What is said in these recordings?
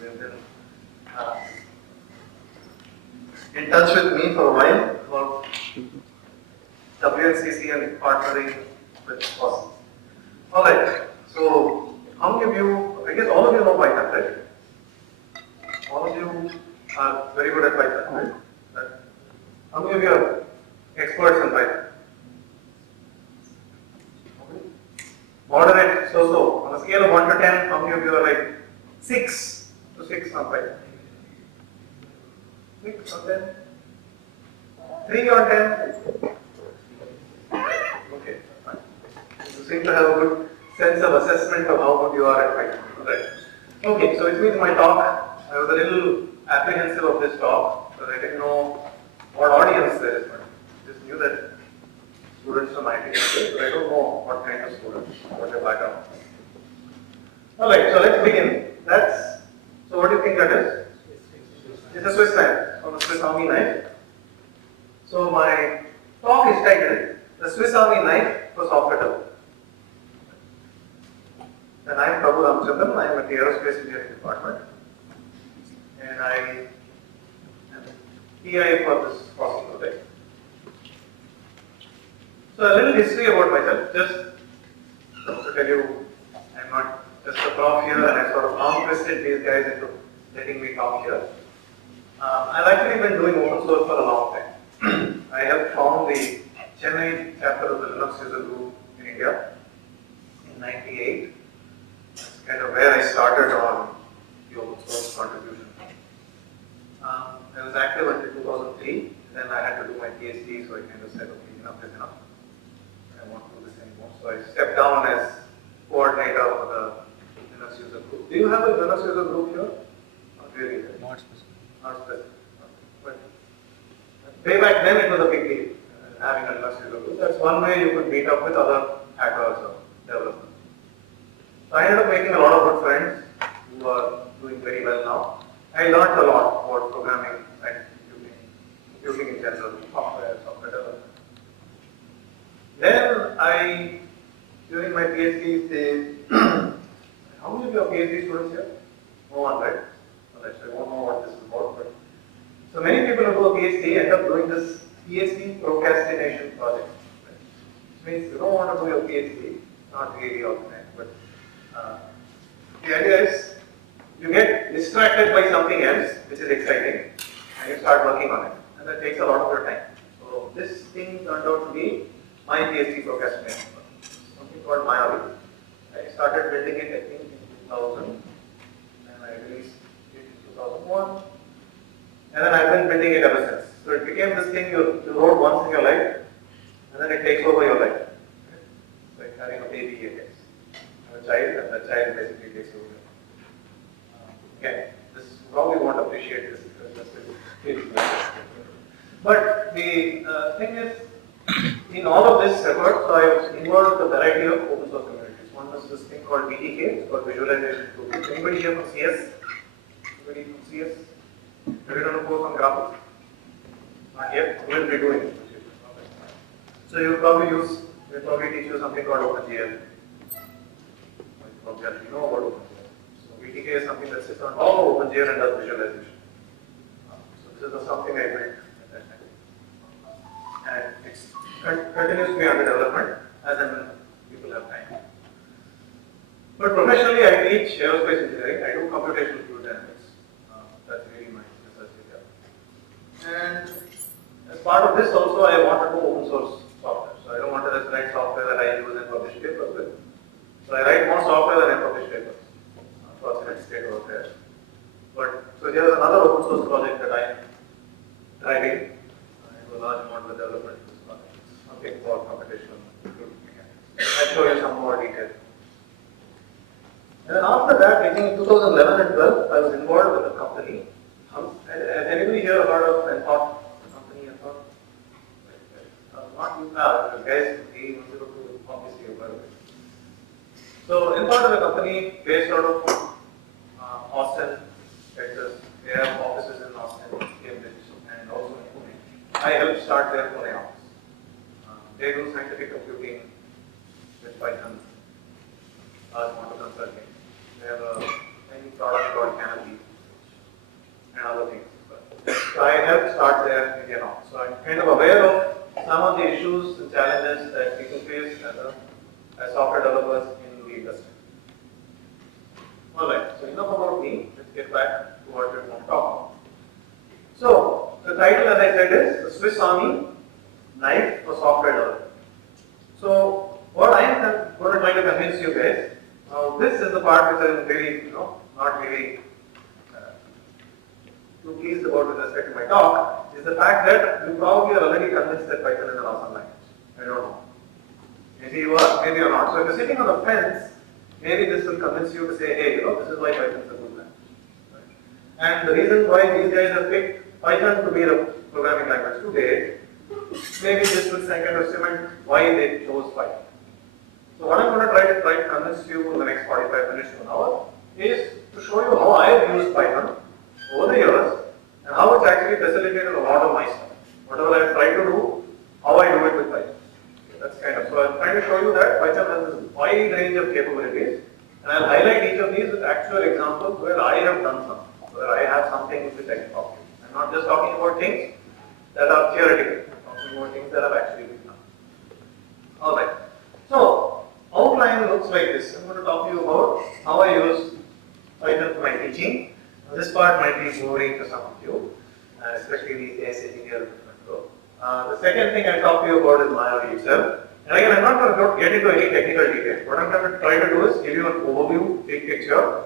They've been in touch with me for a while about WnCC and partnering with Prof. Alright, so how many of you, I guess all of you know Python, right? All of you are very good at Python, right? How many of you are experts in Python? Moderate, so. On a scale of 1 to 10, how many of you are like 6 to 6 on Python? 6 on 10? 3 on 10? Okay, fine. You seem to have a good sense of assessment of how good you are at Python, right? Okay, so it means my talk, I was a little apprehensive of this talk because I didn't know what audience there is, but I just knew that students from IT, but I don't know what kind of students, what their background. Alright, so let's begin. So what do you think that is? It's a Swiss knife, from the Swiss Army knife. So my talk is titled, The Swiss Army Knife for Software Development. And I am Prabhu Ramachandran, I am at the Aerospace Engineering Department. And I am PI for this project. So a little history about myself, just to tell you, I'm not just a prof here and I sort of arm-twisted these guys into letting me talk here. I've actually been doing open source for a long time. I helped found the Chennai chapter of the Linux user group in India in '98. That's kind of where I started on the open source contribution. I was active until 2003, then I had to do my PhD, so I kind of said, okay, enough is enough. I won't do this anymore. So I stepped down as coordinator for the Linux user group. Do you have a Linux user group here? Not really. Not specific. Not specific. But way back then it was a big deal, having a Linux user group. That's one way you could meet up with other hackers or developers. So I ended up making a lot of good friends who are doing very well now. I learned a lot about programming and computing in general, software development. Then during my PhD stage, how many of you are PhD students here? No one, right? Well, actually, I won't know what this is about. But so many people who do a PhD end up doing this PhD procrastination project. Right? Which means you don't want to do your PhD, not really organized, but the idea is you get distracted by something else, which is exciting, and you start working on it. And that takes a lot of your time. So this thing turned out to be my PhD procrastination, something called Maya. I started building it, I think, in 2000, and I released it in 2001, and then I've been building it ever since. So it became this thing you wrote once in your life, and then it takes over your life. It's like having a baby, I guess. You have a child, and the child basically takes over. Again, this probably won't appreciate this because that's really but the thing is, in all of this effort, so I was involved with a variety of open source communities. One was this thing called VTK, it's called Visualization Toolkit. Anybody here from CS? Anybody from CS? Have you done a course on graphics? Not yet. We'll be doing it. So we'll probably teach you something called OpenGL. You know about OpenGL. VTK is something that sits on top of OpenGL and does visualization. So this is something I built at that time. And it continues to be under development as and when people have time. But professionally, I teach aerospace engineering. I do computational fluid dynamics. That's really my research area. And as part of this also, I want to do open source software. So I don't want to just write software that I use and publish papers with. So I write more software than I publish papers. Fortunate state over there. But so here's another open source project that I'm driving. I do a large amount of development in this project. Something for computational fluid mechanics. I'll show you some more detail. And then after that, I think in 2011 and 12, I was involved with a company. Has anybody here heard of WnCC? Company WnCC? Not you have, guys, obviously you've heard of it. So WnCC is a company based out of Austin, Texas. They have offices in Austin, Cambridge, and also in Pune. I helped start their Pune office. They do scientific computing with Python, large amount of consulting. They have a tiny product called Canopy. help start there, maybe not. So I'm kind of aware of some of the issues and challenges that people face as software developers in the industry. Alright, so enough about me. Let's get back to what we're going to talk about. So, the title, as I said, is The Swiss Army Knife for Software Development. So, what I am going to try to convince you guys, this is the part which I am really, not really too pleased about with respect to my talk, is the fact that you probably are already convinced that Python is an awesome language. I don't know. Maybe you are, maybe you are not. So, if you're sitting on the fence, maybe this will convince you to say, hey, this is why Python is a good language. Right? And the reason why these guys have picked Python to be the programming language today, maybe this will kind of cement why they chose Python. So what I'm going to try to convince you for the next 45 minutes to an hour is to show you how I have used Python over the years and how it's actually facilitated a lot of my stuff. Whatever I try to do, how I do it with Python. That's kind of, so I'm trying to show you that Python has this wide range of capabilities, and I'll highlight each of these with actual examples where I have done something, where I have something which I can talk to. I'm not just talking about things that are theoretical, I'm talking about things that have actually been done. Alright, so outline looks like this. I'm going to talk to you about how I use Python for my teaching. Now, this part might be boring to some of you, especially these days sitting here. The second thing I'll talk to you about is Maya itself. And again, I'm not going to get into any technical details. What I'm going to try to do is give you an overview, big picture.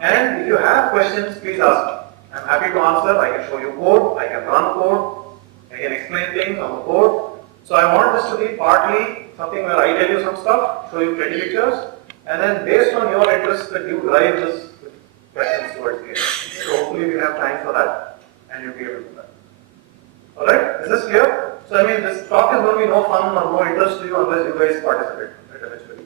And if you have questions, please ask me. I'm happy to answer. I can show you code, I can run code, I can explain things on the code. So I want this to be partly something where I tell you some stuff, show you pretty pictures, and then based on your interest that you drive this questions towards the end. So hopefully we have time for that and you'll be able to do that. Alright, is this clear? So I mean, this talk is going to be no fun or no interest to you unless you guys participate, right, eventually.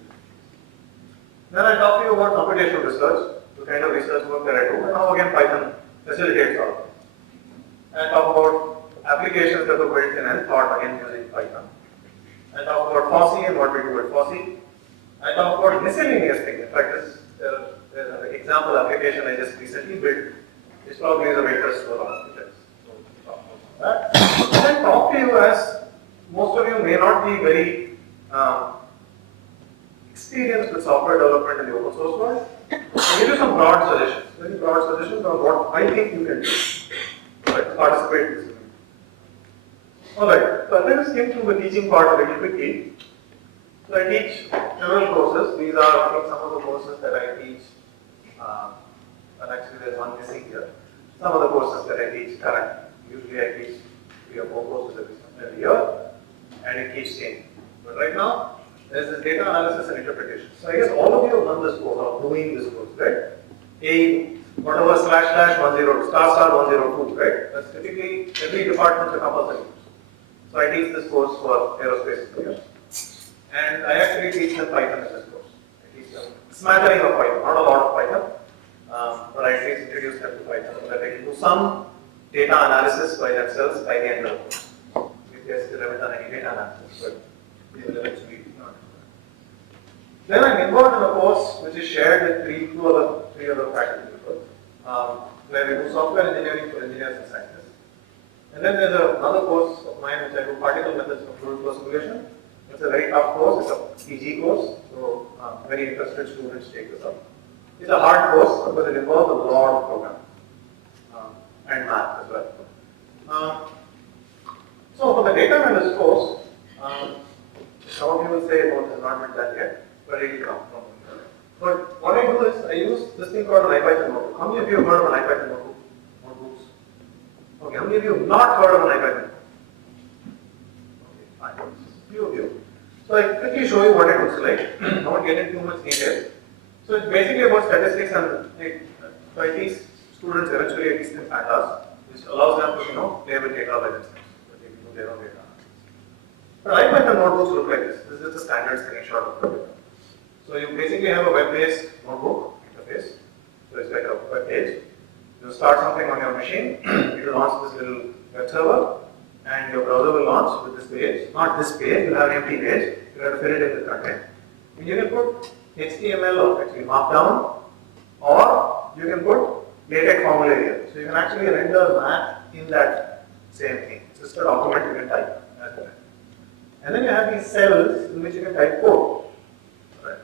Then I'll talk to you about computational research, the kind of research work that I do, and how again Python facilitates all of this. And I'll talk about applications that were built in and thought again using Python. I'll talk about FOSSEE and what we do with FOSSEE. I'll talk about miscellaneous things. In fact, there's an example application I just recently built, which probably is of interest to a lot of people. That. Then talk to you as most of you may not be very experienced with software development in the open source world. I'll give you some broad suggestions, very broad suggestions on what I think you can do. Right, participate in this. Alright, so let us skim through the teaching part a little quickly. So I teach several courses. These are I think some of the courses that I teach, and actually there's one missing here. Some of the courses that I teach currently. Usually I teach 3 or 4 courses every year, and it keeps changing. But right now, there's this data analysis and interpretation. So I guess all of you have done this course, or doing this course, right? Whatever // 102, ** 102, right? That's typically every department's a compulsory course. So I teach this course for aerospace engineers. And I actually teach them Python in this course. I teach them a smattering of Python, not a lot of Python, but I at least introduce them to Python so that they can do some data analysis by themselves by the end of the course. If they still haven't done any data analysis, but they will eventually not do that. Then I'm involved in a course which is shared with three other faculty members, where we do software engineering for engineers and scientists. And then there's another course of mine which I do particle methods of fluid flow simulation. It's a very tough course, it's a PG course, so very interested students take this up. It's a hard course because it involves a lot of programming. And math as well. So for the data analysis course, some of you will say, oh, this has not been done yet, but it will come. But what I do is, I use this thing called an IPython notebook. How many of you have heard of an IPython notebook? Notebooks? Okay, how many of you have not heard of an IPython notebook? Okay, fine. A few of you. So I'll quickly show you what it looks like. I won't get into too much detail. So it's basically about statistics and so I teach students eventually at least in pandas, which allows them to play with data by themselves. So they can do their own data. But IPython notebooks look like this. This is just a standard screenshot of the data. So you basically have a web-based notebook interface. So it's like a web page. You start something on your machine, it will launch this little web server, and your browser will launch with this page. Not this page, you'll have an empty page. You have to fill it in with content. And you can put HTML or actually Markdown, or you can put LaTeX formula here. So you can actually render math in that same thing. It's just a document you can type as well. And then you have these cells in which you can type code. Right?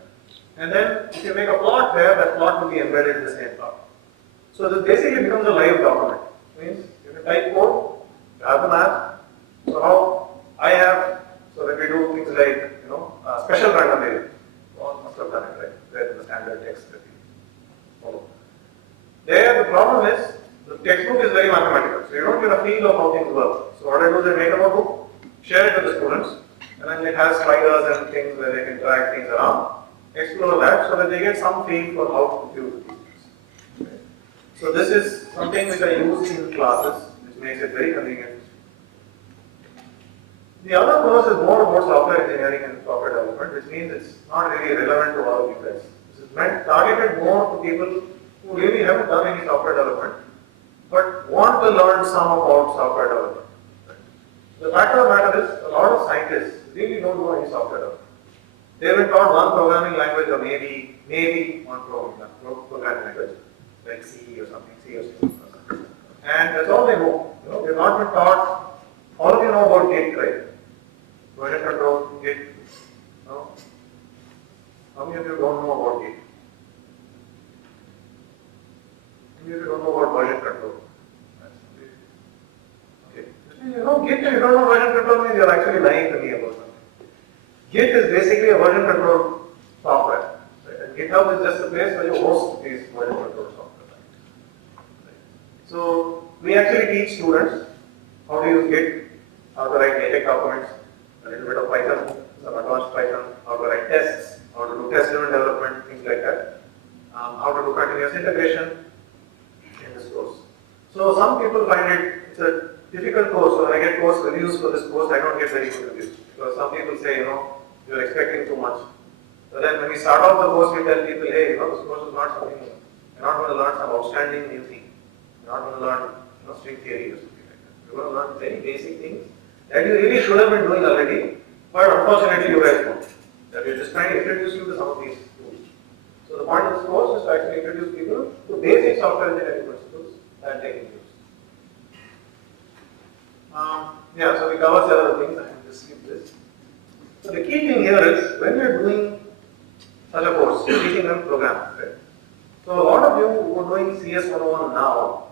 And then if you make a plot there, that plot will be embedded in the same plot. So this basically becomes a live document. It means you can type code, you have the math. So how I have, so that we do things like, special random variables. All must have done it, right? There the standard text that we follow. There the problem is, the textbook is very mathematical, so you don't get a feel of how things work. So what I do is I make a notebook, share it with the students, and then it has sliders and things where they can drag things around, explore that so that they get some feel for how to use these things. Okay. So this is something which I use in classes, which makes it very convenient. The other course is more about software engineering and software development, which means it's not really relevant to all of you guys. This is meant targeted more to people who really haven't done any software development, but want to learn some about software development. The fact of the matter is, a lot of scientists really don't do any software development. They've been taught one programming language or maybe one programming language, like C or something, C or C++. And that's all they know. They've not been taught, all of you know about Git, right? Version control, Git. No? How many of you don't know about Git? How many of you don't know about version control? Okay. Git, if you don't know version control means you're actually lying to me about something. Git is basically a version control software. Right? And GitHub is just a place where you host these version control software. Right? So we actually teach students how to use Git, how to write LaTeX documents, a little bit of Python, some advanced Python, how to write tests, how to do test-driven development, things like that, how to do continuous integration in this course. So some people find it's a difficult course. So when I get course reviews for this course, I don't get very good reviews because some people say, you're expecting too much. So then when we start off the course, we tell people, hey, this course is not something, you're not going to learn some outstanding new thing. You're not going to learn, string theory or something like that. You're going to learn very basic things that you really should have been doing already, but unfortunately you guys don't. That we're just trying to introduce you to some of these tools. So the point of this course is to actually introduce people to basic software engineering principles that they can use. So we cover several things. I can just skip this. So the key thing here is when you're doing such a course, you're teaching them programming, right? So a lot of you who are doing CS 101 now,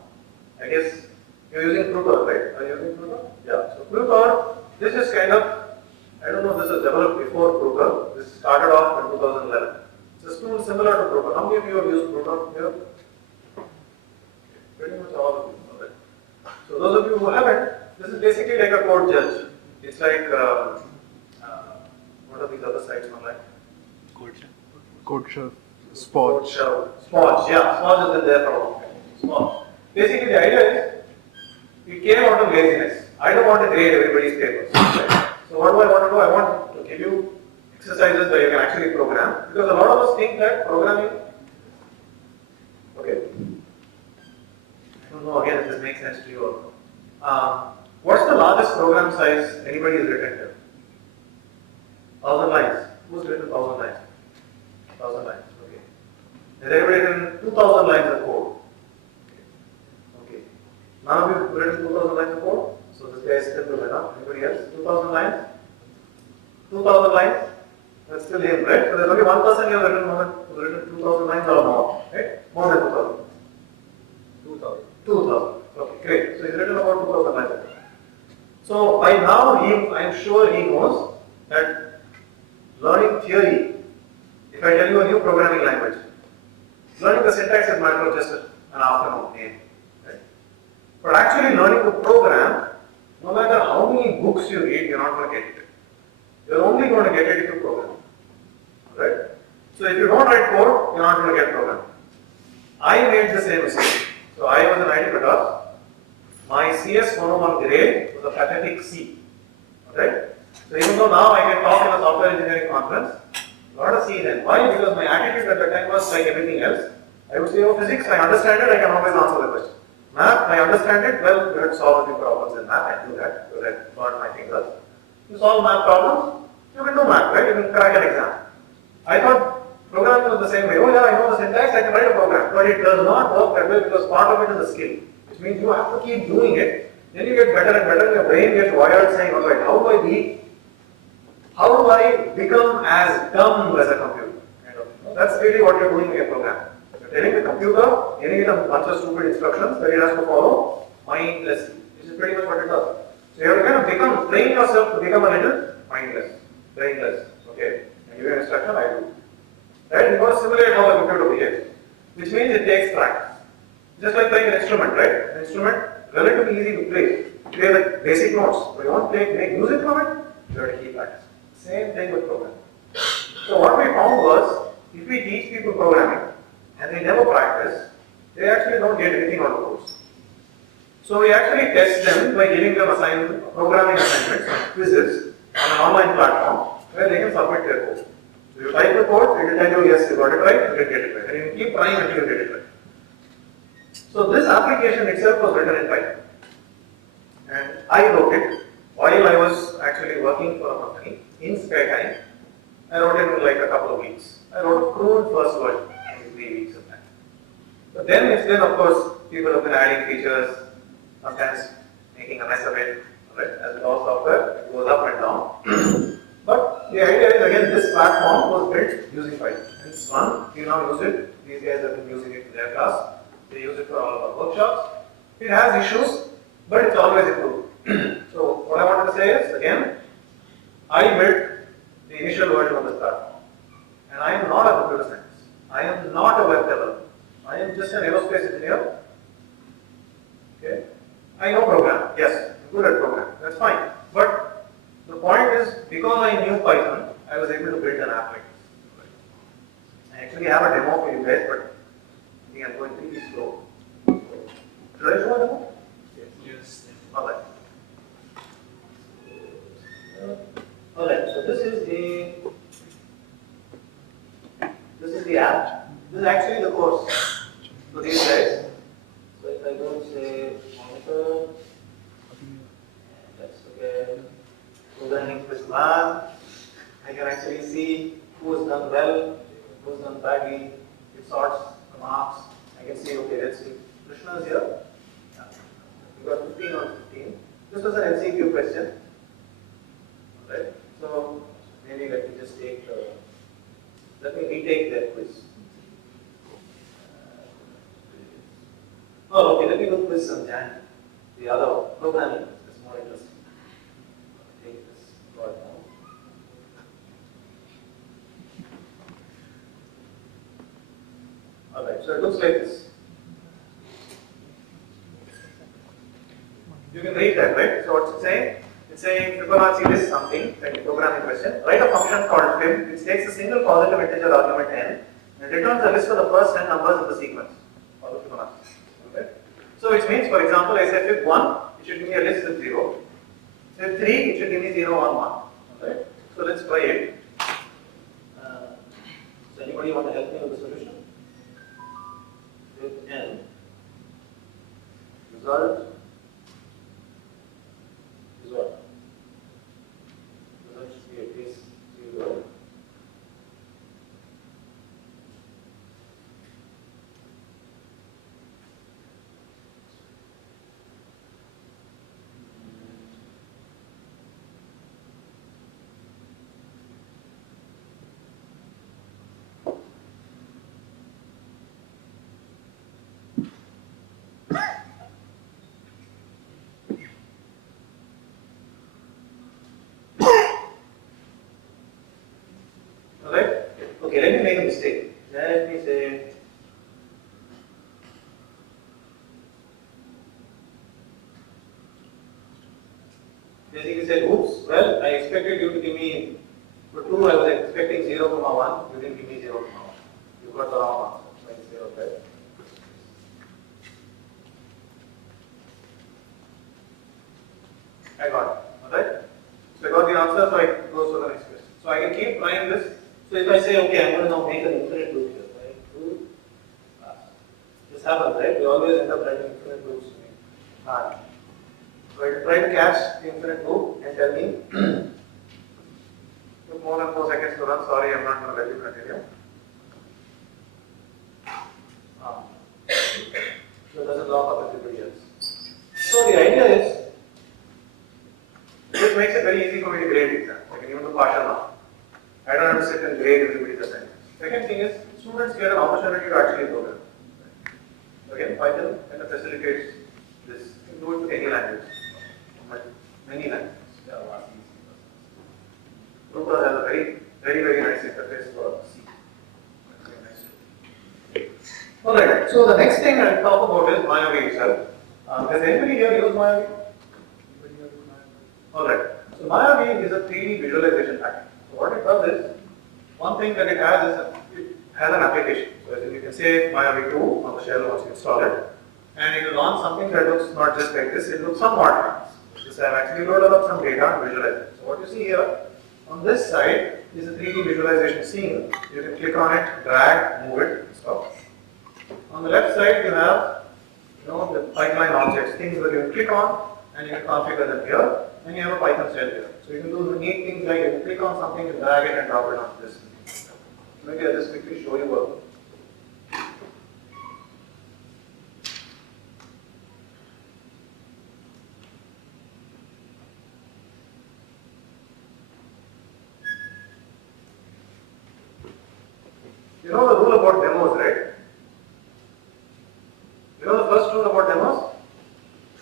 I guess you're using Pluto, right? Are you using Pluto? Yeah. So Pluto, this is kind of, I don't know if this was developed before Pluto. This started off in 2011. It's a tool similar to Pluto. How many of you have used Pluto here? Pretty much all of you. Okay. So those of you who haven't, this is basically like a code judge. It's like, what are these other sites online? CodeShelf. Spot. Spot, yeah. Spot has been there for a long time. Spot. Basically the idea is, we came out of laziness. I don't want to grade everybody's papers. Right? So what do I want to do? I want to give you exercises that you can actually program. Because a lot of us think that programming, okay. I don't know again if this makes sense to you or not. What's the largest program size anybody has written here? 1,000 lines. Who's written 1,000 lines? 1,000 lines, okay. Has anybody written 2,000 lines of code? Okay. None of you have written 2,000 lines of code? So this guy is still the winner. Anybody else? 2,000 lines? 2,000 lines? That's still him, right? So there's only one person here who's written 2,000 lines or more, right? More than 2,000. 2,000. 2,000. Okay, great. So he's written about 2,000 lines of code. So by now, I'm sure he knows that learning theory, if I tell you a new programming language, learning the syntax is matter of just an afternoon, maybe. Right? But actually learning to program, no matter how many books you read, you're not going to get it. You're only going to get it if you program. Right? So if you don't write code, you're not going to get programming. I made the same mistake. So I was an IT Madras. My CS 101 grade was a pathetic C. Right? So even though now I can talk in a software engineering conference, not a C then. Why? Because my attitude at the time was like everything else. I would say, physics, I understand it, I can always answer the question. Math, I understand it, well, you have to solve a few problems in math, I do that, because I burned my fingers. You solve math problems, you can do math, right? You can crack an exam. I thought Programming was the same way. Oh yeah, I know the syntax, I can write a program. But it does not work that way because part of it is a skill. Which means you have to keep doing it. Then you get better and better, your brain gets wired saying, alright, how do I become as dumb as a computer? That's really what you're doing in your program. You're telling the computer, giving it a bunch of stupid instructions that it has to follow mindlessly. This is pretty much what it does. So you have to kind of train yourself to become a little mindless, brainless. Okay? And give you an instruction, I do. Right? You got to simulate how a computer behaves. Which means it takes practice. Just like playing an instrument, right? An instrument, relatively easy to play. You play like basic notes. But you want to make music from it, you have to keep practice. Same thing with programming. So what we found was, if we teach people programming and they never practice, they actually don't get anything out of the course. So we actually test them by giving them programming assignments, quizzes on an online platform where they can submit their code. So you type the code, it will tell you yes, you got it right, you can get it right. And you keep trying until you get it right. So this application itself was written in Python. And I wrote it while I was actually working for a company in spare time. I wrote it in like a couple of weeks. I wrote a crude first version in 3 weeks of time. But then of course, people have been adding features, sometimes making a mess of it. Right? As with all software, it goes up and down. But the idea is, again, this platform was built using Python. It's fun. We now use it. These guys have been using it in their class. They use it for all of our workshops. It has issues, but it's always improved. So what I wanted to say is, again, I built the initial version of this platform. And I am not a computer scientist. I am not a web developer. I am just an aerospace engineer. Okay? I know programming. Yes, I'm good at programming. That's fine. But the point is, because I knew Python, I was able to build an app like this. I actually have a demo for you guys, but I think I'm going pretty slow. Should I show a demo? Yes. Alright. Alright, so this is the app. This is actually the course for these guys. So if I go and say monitor, that's okay. Programming this lab, I can actually see who has done well, who has done badly. It sorts the marks. I can see, okay, let's see. Krishna is here. We got 15 on 15. This was an MCQ question. Right? So maybe let me just take let me retake that quiz. Oh, okay, let me do quiz on Jan. The other programming is more interesting. Take this right now. Alright, so it looks like this. You can read that, right? So what's it saying? It's saying Fibonacci lists something, like a programming question. Write a function called fib, which takes a single positive integer argument n and returns a list of the first 10 numbers in the sequence. Or the Fibonacci. Okay? So which means, for example, I say fib 1, it should give me a list with 0. Fib 3, it should give me 0, 1, 1. Okay? So let's try it. So anybody want to help me with the solution? Fib n. Result is what? Result should be at least 0. Okay, let me make a mistake. Let me say basically said, oops, well, I expected you to give me for 2, I was expecting 0, 1, you didn't give me 0, 1. You got the wrong answer. So I say, okay. I got it. Alright? So I got the answer, so I go to the next question. So I can keep trying this. So if I say, okay, I'm going to now make an infinite loop here, right? This happens, right? We always end up writing infinite loops to me. So I try to catch the infinite loop and tell me, took more than 4 seconds to run, sorry, I'm not going to let you continue. So it doesn't lock up everybody else. So the idea is, this makes it very easy for me to grade the exam. I can even do partial mark. I don't have to sit and grade everybody's assignments. Second thing is, students get an opportunity to actually program. Again, Python kind of facilitates this. You can do it with any language, many languages. Prof has a very nice interface for C. Alright, so the next thing I'll talk about is Mayavi itself. Does anybody here use Mayavi? Alright, so Mayavi is a 3D visualization package. So what it does is, one thing that it has is it has an application. So as you can say Mayavi 2 on the shell once you install it, and it will launch something that looks not just like this, it looks somewhat nice. This I have actually loaded up some data and visualized it. So what you see here, on this side is a 3D visualization scene. You can click on it, drag, move it, stop. On the left side, you have the pipeline objects, things that you can click on and you can configure them here. And you have a Python shell here. So you can do neat things like you can click on something and drag it and drop it onto this. Maybe I'll just quickly show you what. You know the rule about demos, right? You know the first rule about demos?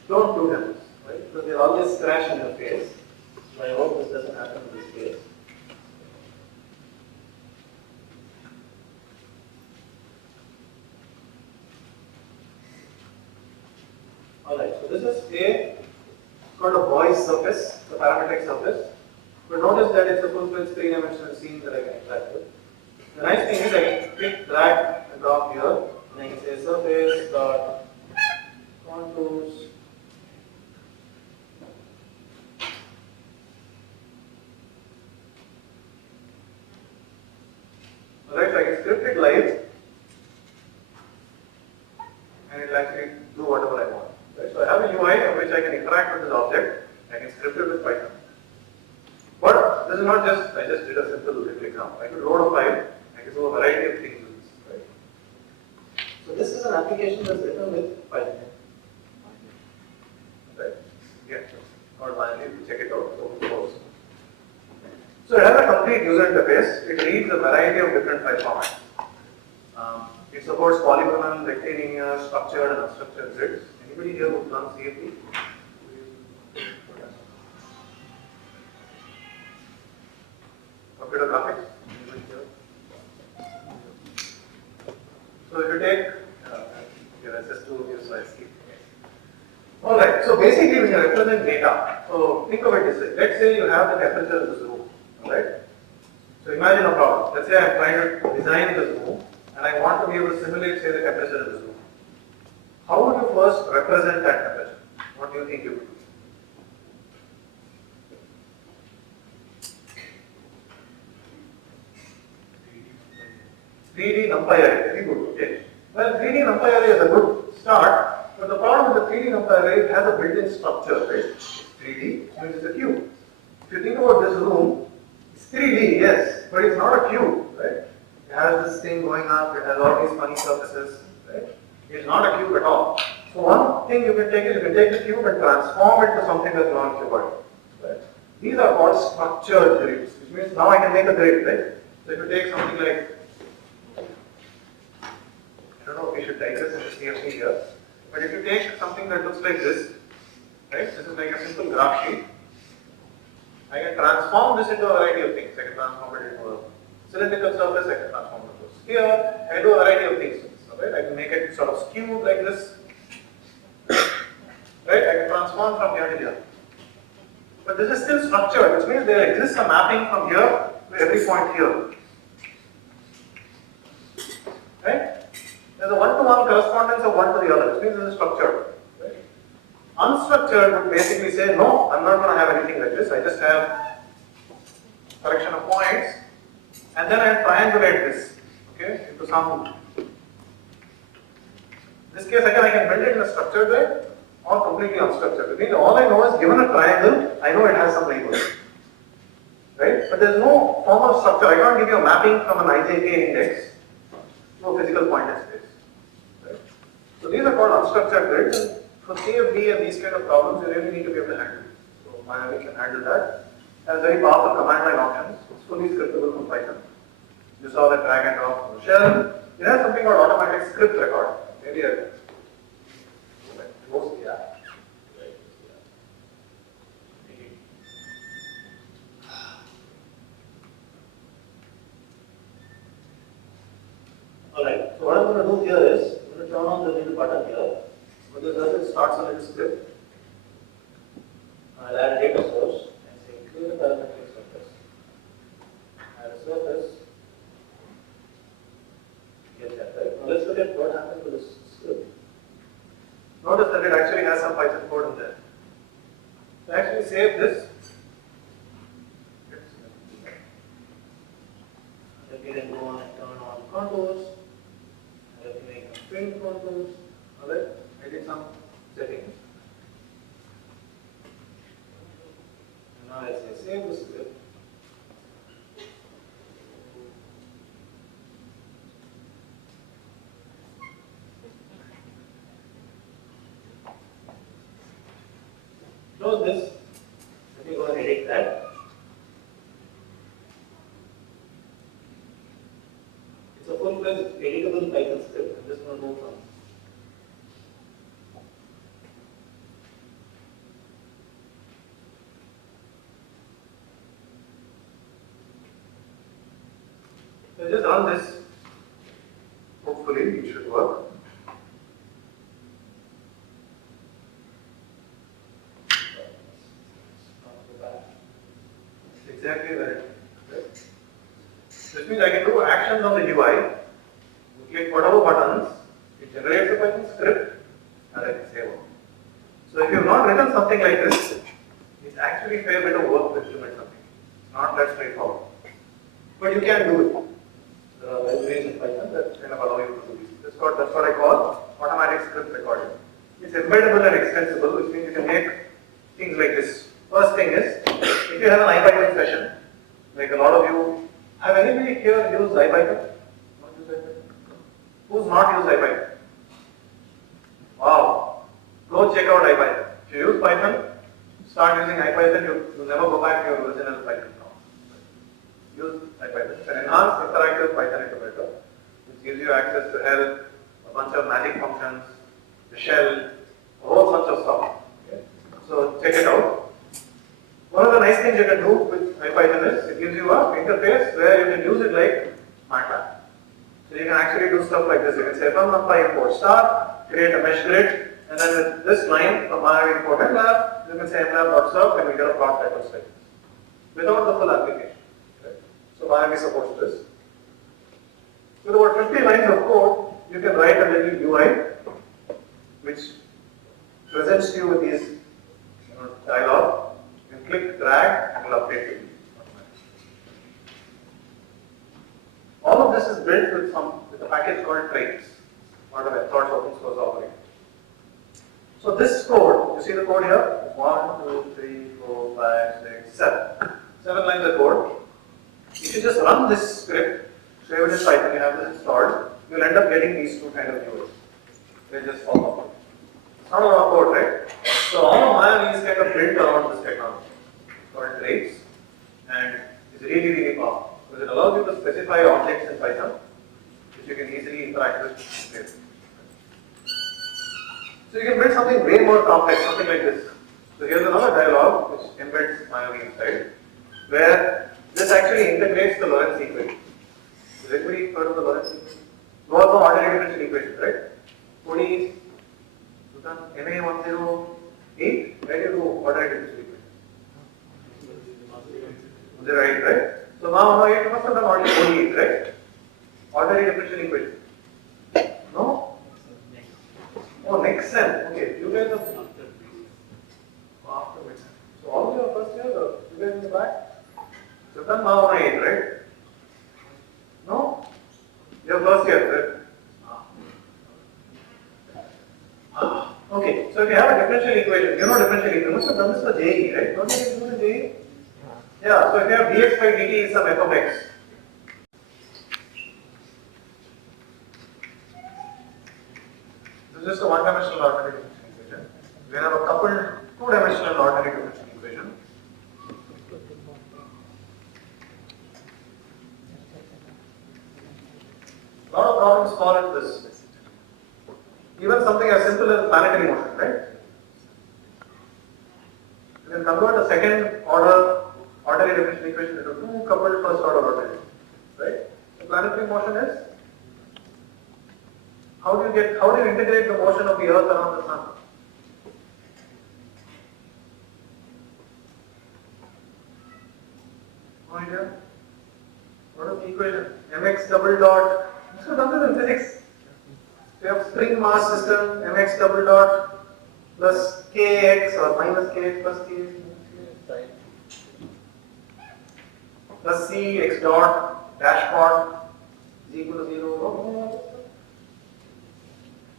Don't do demos, right? Because they'll always crash in your face. So I hope this doesn't happen in this case. Alright, so this is called a voice surface, the parametric surface. But notice that it's a full-fledged three-dimensional scene that I can interact with. The nice thing is I can click, drag, and drop here, and I can say surface dot contours. Alright, so I can script it live, and it will actually do whatever I want. Right? So I have a UI in which I can interact with this object. I can script it with Python. But this is not just, I just did a simple little example. I could load a file. I can do a variety of things with this, right? So this is an application that's written with Python. Right? Yeah. Not finally, check it out. So it has a complete user interface. It reads a variety of different file formats. It supports polygonal, rectilinear, structured, and unstructured grids. Anybody here who's done CFD? Computer graphics? So if you take your SS2, so I skip. Alright, so basically when you represent data, so think of it this way. Let's say you have the temperature of this room. Alright? So imagine a problem. Let's say I'm trying to design this room and I want to be able to simulate, say, the temperature of this room. How would you first represent that temperature? What do you think you would do? 3D NumPy array, very good. Okay. Well, 3D NumPy array is a good start, but the problem with the 3D NumPy array, it has a built-in structure, right? It's 3D, which means it's a cube. If you think about this room, it's 3D, yes, but it's not a cube, right? It has this thing going up, it has all these funny surfaces, right? It's not a cube at all. So one thing you can take is you can take the cube and transform it to something that's non-cuboid, right? These are called structured grids, which means now I can make a grid, right? So if you take something like, I don't know if we should take this in the CFC here, but if you take something that looks like this, right? This is like a simple graph sheet. I can transform this into a variety of things. I can transform it into a cylindrical surface, I can transform it into a sphere, I can do a variety of things. Right? I can make it sort of skewed like this. Right? I can transform from here to here. But this is still structured, which means there exists a mapping from here to every point here. Right? There's a one-to-one correspondence of one to the other, which means this is structured. Right? Unstructured would basically say, no, I'm not going to have anything like this. I just have collection of points, and then I triangulate this, okay, into some. In this case, again, I can build it in a structured way or completely unstructured. Which means all I know is, given a triangle, I know it has some labels. Right? But there's no formal structure. I can't give you a mapping from an IJK index to a physical point in space. Right? So So these are called unstructured grids. And for CFD and these kind of problems, you really need to be able to handle it. So Miami can handle that. It has very powerful command line options. It's fully scriptable from Python. You saw that drag and drop from the shell. It has something called automatic script record. Maybe I close the app. Alright, so what I'm going to do here is, I'm going to turn on the little button here. What this does is it starts a little script. I'll add a data source and say clear the parametric surface. Add a surface. Get that right. Now let's look at what happened to this script. Notice that it actually has some Python code in there. So actually save this. Let me then go on and turn on contours. Let me make a string contours. Alright, I did some settings. And now let's say save the script. Close this. Let me go and edit that. It's a full-fledged editable Python script. I'm just going to move from. So just run this. Hopefully it should work. Exactly where it is. This means I can do actions on the UI. You click whatever buttons, it generates a Python script, and I can save it. So if you have not written something like this, it's actually a fair bit of work to implement something. It's not that straightforward. But you can do it. There are libraries in Python that kind of allow you to do this. That's what I call automatic script recording. It's embeddable and extensible, which means you can make things like this. First thing is, if you have an IPython session, like a lot of you, have anybody here used IPython? Not used IPython? Who's not used IPython? Wow. Go check out IPython. If you use Python, start using IPython, you'll never go back to your original Python now. Use IPython. It's an enhanced interactive Python interpreter, which gives you access to help, a bunch of magic functions, the shell, a whole bunch of stuff. Okay? So check it out. One of the nice things you can do with IPython is it gives you an interface where you can use it like MATLAB. So you can actually do stuff like this. You can say from apply import star, create a mesh grid, and then with this line from my import MLab, you can say MLab.surf and we get a plot that looks like this. Without the full application. Right? So Miami supports this. With about 50 lines of code, you can write a little UI which presents you with these dialog. You can click drag and it will update it. All of this is built with a package called traits, part of Ethod's open source offering. So this code, you see the code here? 1, 2, 3, 4, 5, 6, 7. 7 lines of code. If you just run this script, save it in Python, you have this installed, you'll end up getting these two kind of UIs. They just fall off. It's not a lot of code, right? So all of Miami is kind of built around this technology. It's called traits, and it's really, really powerful. Because it allows you to specify objects in Python, which you can easily interact with. So you can build something way more complex, something like this. So here's another dialog which embeds Miami inside, where this actually integrates the Lorentz equation. Has anybody heard of the Lorentz equation? You all know ordinary differential equation, right? ODEs, you've done MA108, where do you do ordinary differential equation? Right? So now you must have done ODEs, right? Ordinary differential equation. No? Oh, next sem. Okay, you guys are after mid-sem. So all of you are first year, or you guys in the back? So you've done now 8, right? No? You are first year, right? Okay, so if you have a differential equation, you know differential equation, you must have done this for JE, right? Don't you do the JE? Yeah, so if you have dx by dt is some f of x. Is This is just a one-dimensional ordinary differential equation. We have a coupled two-dimensional ordinary differential equation. A lot of problems fall into this. Even something as simple as planetary motion, right? You can convert a second order ordinary differential equation into two coupled first order ordinary, right? The planetary motion is, how do you integrate the motion of the earth around the sun? No idea? What is the equation? Mx double dot. This is something in physics. So you have spring mass system, mx double dot plus kx or minus kx plus kx plus c x dot dash dot is equal to 0.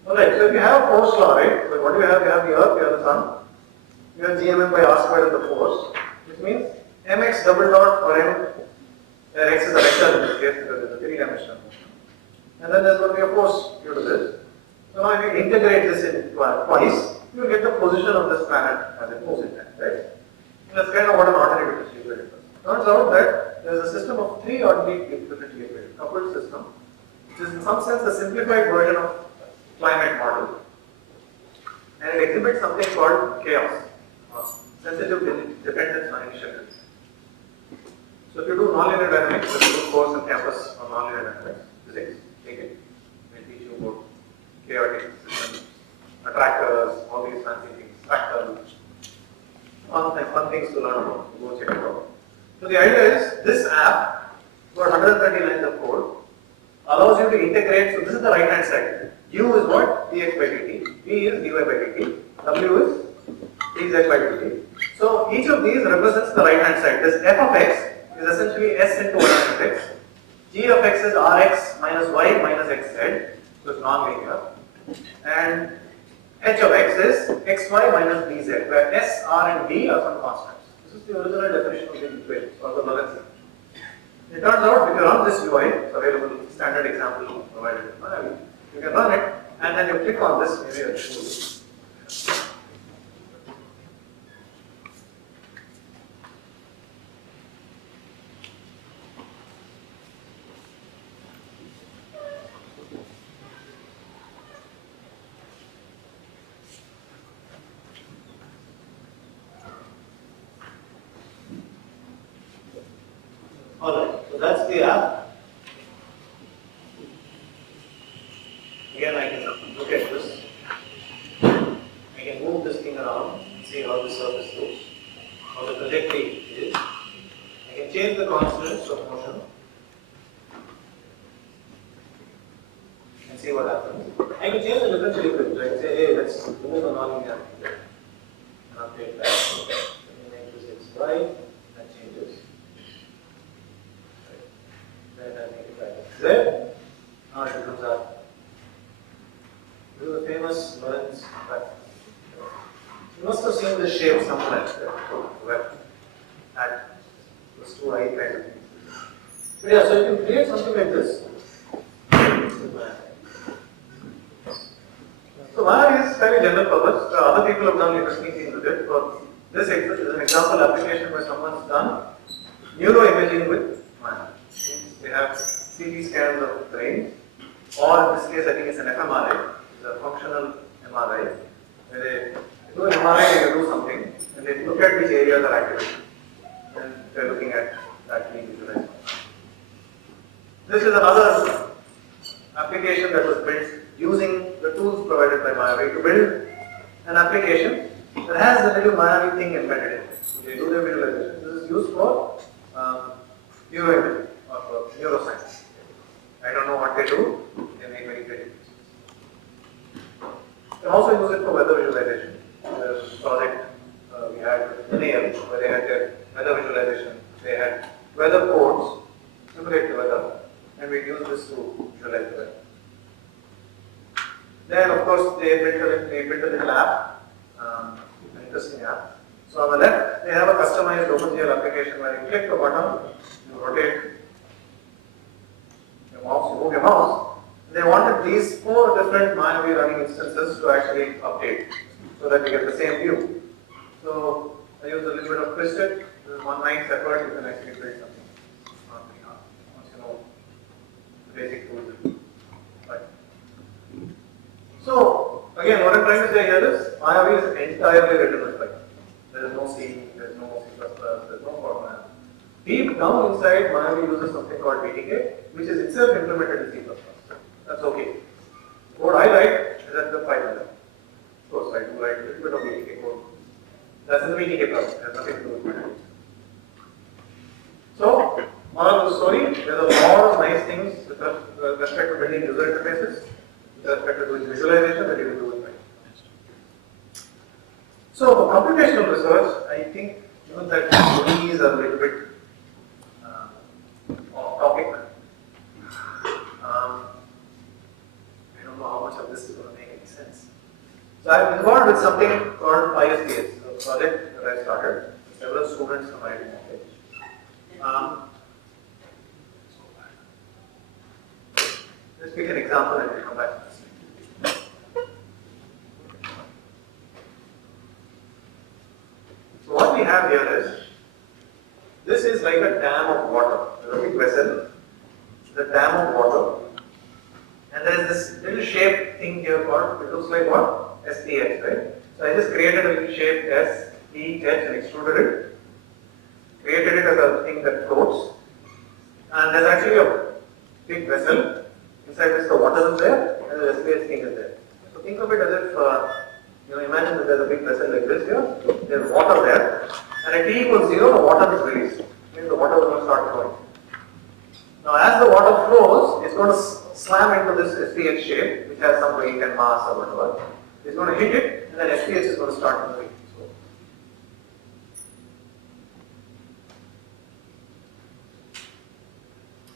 Alright, so if you have a force law, right? So what do you have? You have the earth, you have the sun, you have gmn by r squared as the force, which means mx double dot or m, where x is a vector in this case because it's a three-dimensional motion. And then there's going to be a force due to this. So now if you integrate this in twice, you will get the position of this planet as it moves in time, right? And that's kind of what an ordinary differential equation is. Turns out that there is a system of three ordinary differential equations, coupled system, which is in some sense a simplified version of climate model. And it exhibits something called chaos, sensitive dependence on initial. So if you do nonlinear dynamics, there's a good course on campus on nonlinear dynamics, physics, take it. We'll teach you about chaotic systems, attractors, all these fancy things, fractals, fun things to learn about. Go check it out. So the idea is this app, about 130 lines of code, allows you to integrate. So this is the right hand side. U is what? dx by dt. V is dy by dt. W is dz by dt. So each of these represents the right hand side. This f of x is essentially s into 1 minus x. G of x is rx minus y minus xz. So it's non-linear. And h of x is xy minus dz, where s, r and d are some constants. This is the original definition of the equation, or the Lorentz equation. It turns out if you run this UI, it's available, standard example provided. You can run it and then you click on this, maybe I'll show you. Alright, so that's the app. Again, I can look at this. I can move this thing around, see how the surface looks, how the trajectory is. I can change the constants of motion and see what happens. I can change the differential equation, right? Say, hey, let's remove the nonlinearity there. And update that. Let me make this xy, that changes. Then I make it back to Z. Now it becomes R. This is the famous Lorentz effect. You must have seen this shape somewhere. That was 2i kind of thing. But yeah, so you can create something like this. So Maya is fairly general purpose. Other people have done interesting things with it. So this is an example application where someone's done neuroimaging with Maya. They have CT scans of brain, or in this case I think it's an fMRI, it's a functional MRI, where they do an MRI and you do something, and they look at which areas are activated, and they're looking at that being visualized. This is another application that was built using the tools provided by Maya to build an application that has the little Maya thing embedded in it. So they do their visualization. This is used for neuroimaging. Or neuroscience. I don't know what they do, they make very creative. You can also use it for weather visualization. There's a project we had with NAL where they had their weather visualization. They had weather codes, simulate the weather, and we use this to visualize the weather. Then, of course, they built a little app, an interesting app. So on the left, they have a customized OpenGL application where you click the button, you rotate mouse, you move your mouse. They wanted these 4 different Maya running instances to actually update so that we get the same view. So I use a little bit of twisted. This is one night's effort. You can actually build something. Not very hard. Once you know the basic tools. Right. So again, what I'm trying to say here is Mayavi is entirely written with Python. There is no C, there is no C++, there is no formula. Deep down inside, Mayavi uses something called BTK, which is itself implemented in C++. That's okay. What I write is at the final level. Of course, I do write a little bit of BTK code. That's in the BTK process. It has nothing to do with Mayavi. So, moral of the story, there's a lot of nice things with respect to building user interfaces, with respect to doing visualization that you can do with Python. So, for computational research, I think given that ODEs are a little bit off topic, I don't know how much of this is going to make any sense. So, I'm involved with something called ISPS, a project that I started with several students from IIT Bombay. Let's pick an example and we'll come back to this. So what we have here is, this is like a dam of water. There's a big vessel, the dam of water, and there is this little shaped thing here called, it looks like what? SPH, right? So I just created a little shape SPH and extruded it, created it as a thing that floats, and there's actually a big vessel. Inside this, the water is there, and the SPH thing is there. So think of it as if, imagine that there's a big vessel like this here, there's water there, and at T equals 0, the water is released. It means the water is going to start flowing. Now, as the water flows, it's going to slam into this SPH shape, which has some weight and mass or whatever. It's going to hit it, and then SPH is going to start moving.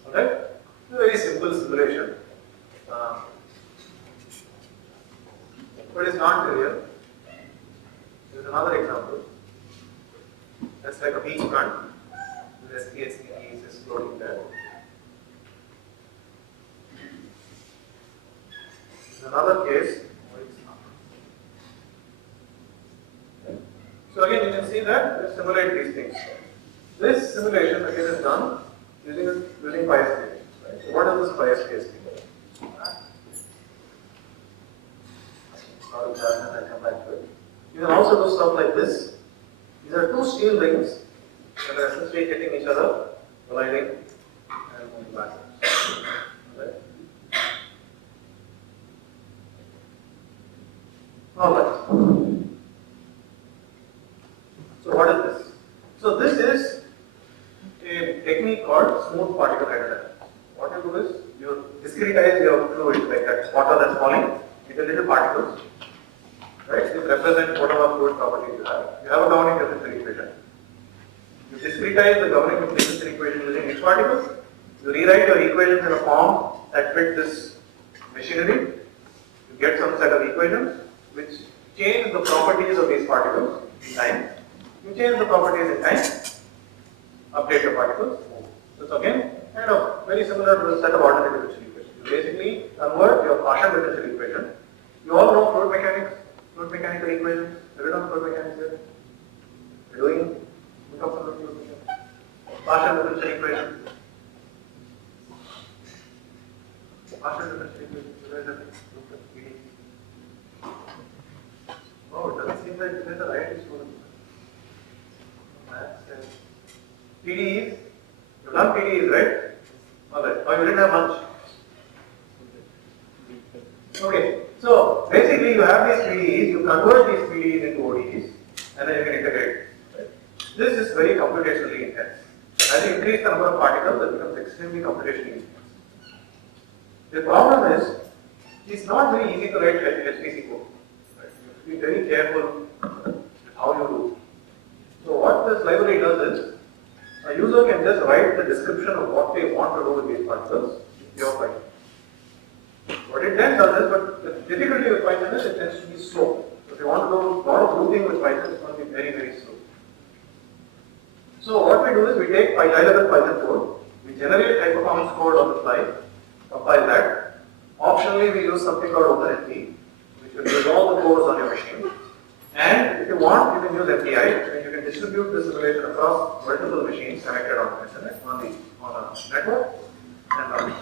Alright? It's a very simple simulation. But it's not trivial. There's another example. That's like a beach front. The SPH is just floating there. There's another case where it's not. So again, you can see that we simulate these things. This simulation again is done using PySpace. Right? So what is this PySpace thing? I'll come back to it. You can also do stuff like this. These are two steel rings that are essentially hitting each other, colliding, and moving backwards. Right? Alright. So what is this? So this is a technique called smooth particle hydrodynamics. What you do is you discretize your fluid like that water that's falling into little particles. Right? These represent whatever fluid properties you have. You have a governing differential equation. You discretize the governing differential equation using each particle. You rewrite your equations in a form that fit this machinery. You get some set of equations which change the properties of these particles in time. You change the properties in time, update your particles. So it's again kind of very similar to the set of ordinary differential equations. You basically convert your partial differential equation. You all know fluid mechanics. Fluid mechanical equations. Have you done fluid mechanics here? You're doing fluid mechanics. Partial differential equation. Partial differential equation. You guys have looked at PD. Oh, it doesn't seem like you guys are IIT students. PDEs. You've done PDEs, right? Alright. Oh, you didn't have lunch. Okay. So basically you have these PDEs, you convert these PDEs into ODEs, and then you can integrate. Right? This is very computationally intense. As you increase the number of particles, it becomes extremely computationally intense. The problem is, it's not very easy to write HPC code. Right? You have to be very careful with how you do. So what this library does is, a user can just write the description of what they want to do with these particles in pure Python. What it then does is, but the difficulty with Python is it tends to be slow. So if you want to do a lot of routing with Python, it's going to be very, very slow. So what we do is we take high-level Python code, we generate high-performance code on the fly, compile that. Optionally, we use something called OpenMP, which You can use all the cores on your machine. And if you want, you can use MPI, and you can distribute the simulation across multiple machines connected on the internet, on a network, and run it.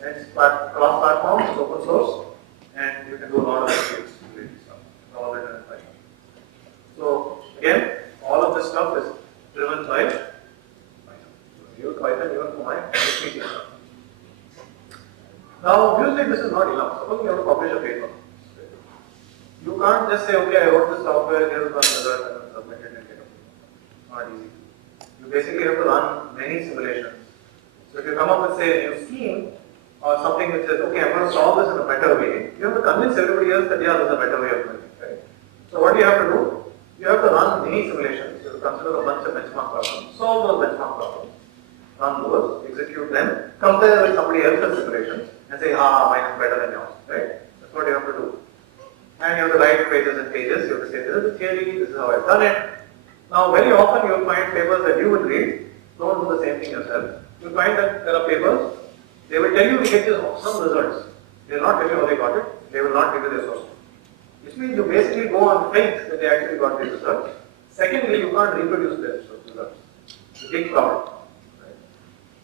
And it's cross-platform, it's open source, and you can do a lot of simulation stuff. It's all written in Python. So again, all of this stuff is driven by Python. Use Python even for my WnCC stuff. Now, usually this is not enough. Suppose you have to publish a paper. You can't just say, okay, I wrote this software, here is one result, and submit it and get it. Not easy. You basically have to run many simulations. So if you come up with, say, a new scheme, or something which says, okay, I'm going to solve this in a better way, you have to convince everybody else that, yeah, there's a better way of doing it, right? So what do you have to do? You have to run many simulations. You have to consider a bunch of benchmark problems, solve those benchmark problems, run those, execute them, compare with somebody else's simulations, and say, mine is better than yours, right? That's what you have to do. And you have to write pages and pages. You have to say, this is the theory, this is how I've done it. Now, very often you will find papers that you would read, don't do the same thing yourself. You'll find that there are papers, they will tell you to get you some results. They will not tell you how they got it, they will not give you their source. Which means you basically go on faith that they actually got these results. Secondly, you can't reproduce their results. It's a big problem. Right?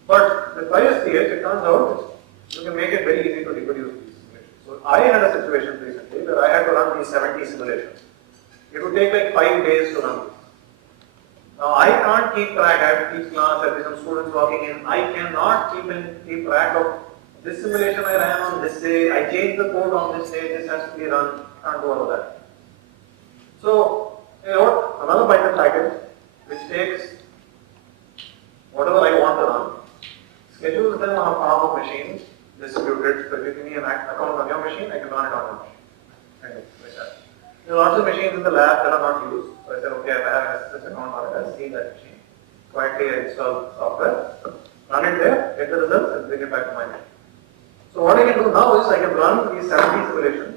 But with WnCC, it turns out you can make it very easy to reproduce these. So I had a situation recently where I had to run these 70 simulations. It would take like 5 days to run this. Now I can't keep track. I have to teach class, there will be some students walking in. I cannot keep track of this simulation I ran on this day, I changed the code on this day, this has to be run, can't do all of that. So, you know what? Another Python package which takes whatever I want to run, schedules them on a farm of machines, distributed. So if you give me an account on your machine, I can run it on your machine. Kind of like that. There are lots of machines in the lab that are not used. So I said, okay, if I have an SSH account on it, I'll see that machine. Quietly I install software, run it there, get the results, and bring it back to my machine. So what I can do now is I can run these 70 simulations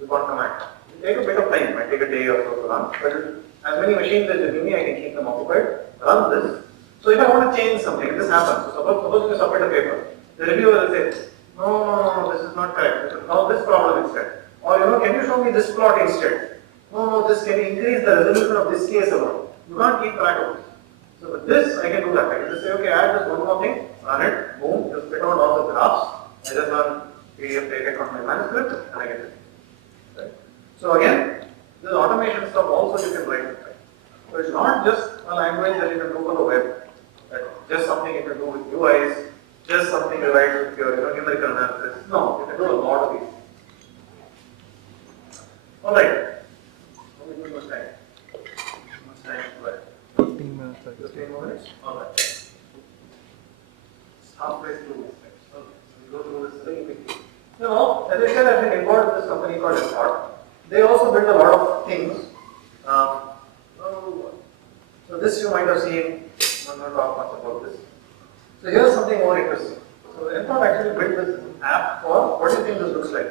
with one command. It take a bit of time, it might take a day or so to run, but as many machines as you give me, I can keep them occupied, run this. So if I want to change something, if this happens, so suppose you submit a paper, the reviewer will say, no, this is not correct. Now this problem instead. Or can you show me this plot instead? No, this can increase the resolution of this case alone. You can't keep track of this. So with this, I can do that. I can just say, okay, add this one more thing, run it, boom, just spit out all the graphs. I just run PDF take on my manuscript and I get it. Right? So again, this automation stuff also you can write with Python. So it's not just a language that you can do for the web, just something you can do with UIs, just something you write with your numerical analysis. No, you can do a lot of these. Alright. How many more time? How much time to write? 15 minutes. 15 minutes? Alright. It's halfway through this next. Okay. So we go through this very quickly. As I said, I've been involved with this company called Distrion. They also build a lot of things. So this you might have seen. I'm not going to talk much about this. So here's something more interesting. So Distrion actually built this app for, what do you think this looks like?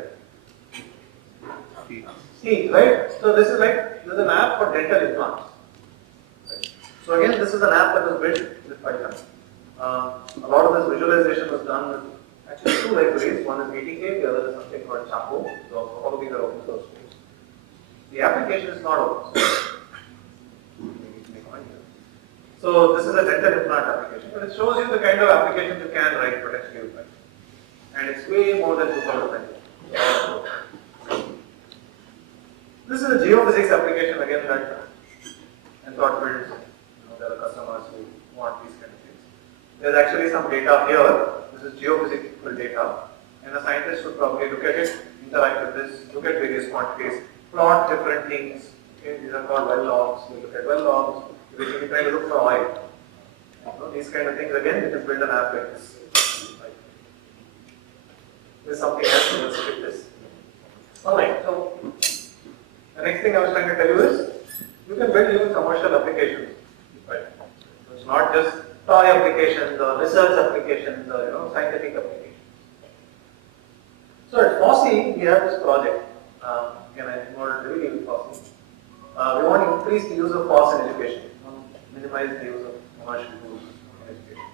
Teeth, right? So this is an app for dental implants. Right? So again, this is an app that was built with Python. A lot of this visualization was done with actually two libraries. One is ATK, the other is something called Chapo. So all of these are open source tools. The application is not open source. So this is a dental implant application, but it shows you the kind of applications you can write potentially with Python. And it's way more than 2,000. This is a geophysics application again that Thought builds. There are customers who want these kind of things. There's actually some data here. This is geophysical data, and a scientist would probably look at it, interact with this, look at various quantities, plot different things. Okay, these are called well logs. We look at well logs. We basically try to look for oil. These kind of things again. You can build an app like this. There's something else. Let's look at this. Alright, so the next thing I was trying to tell you is you can build even commercial applications. Right? So it's not just toy applications or research applications or scientific applications. So at FOSSEE we have this project. Again, I'm involved heavily with FOSSEE. We want to increase the use of FOSS in education, minimize the use of commercial tools in education.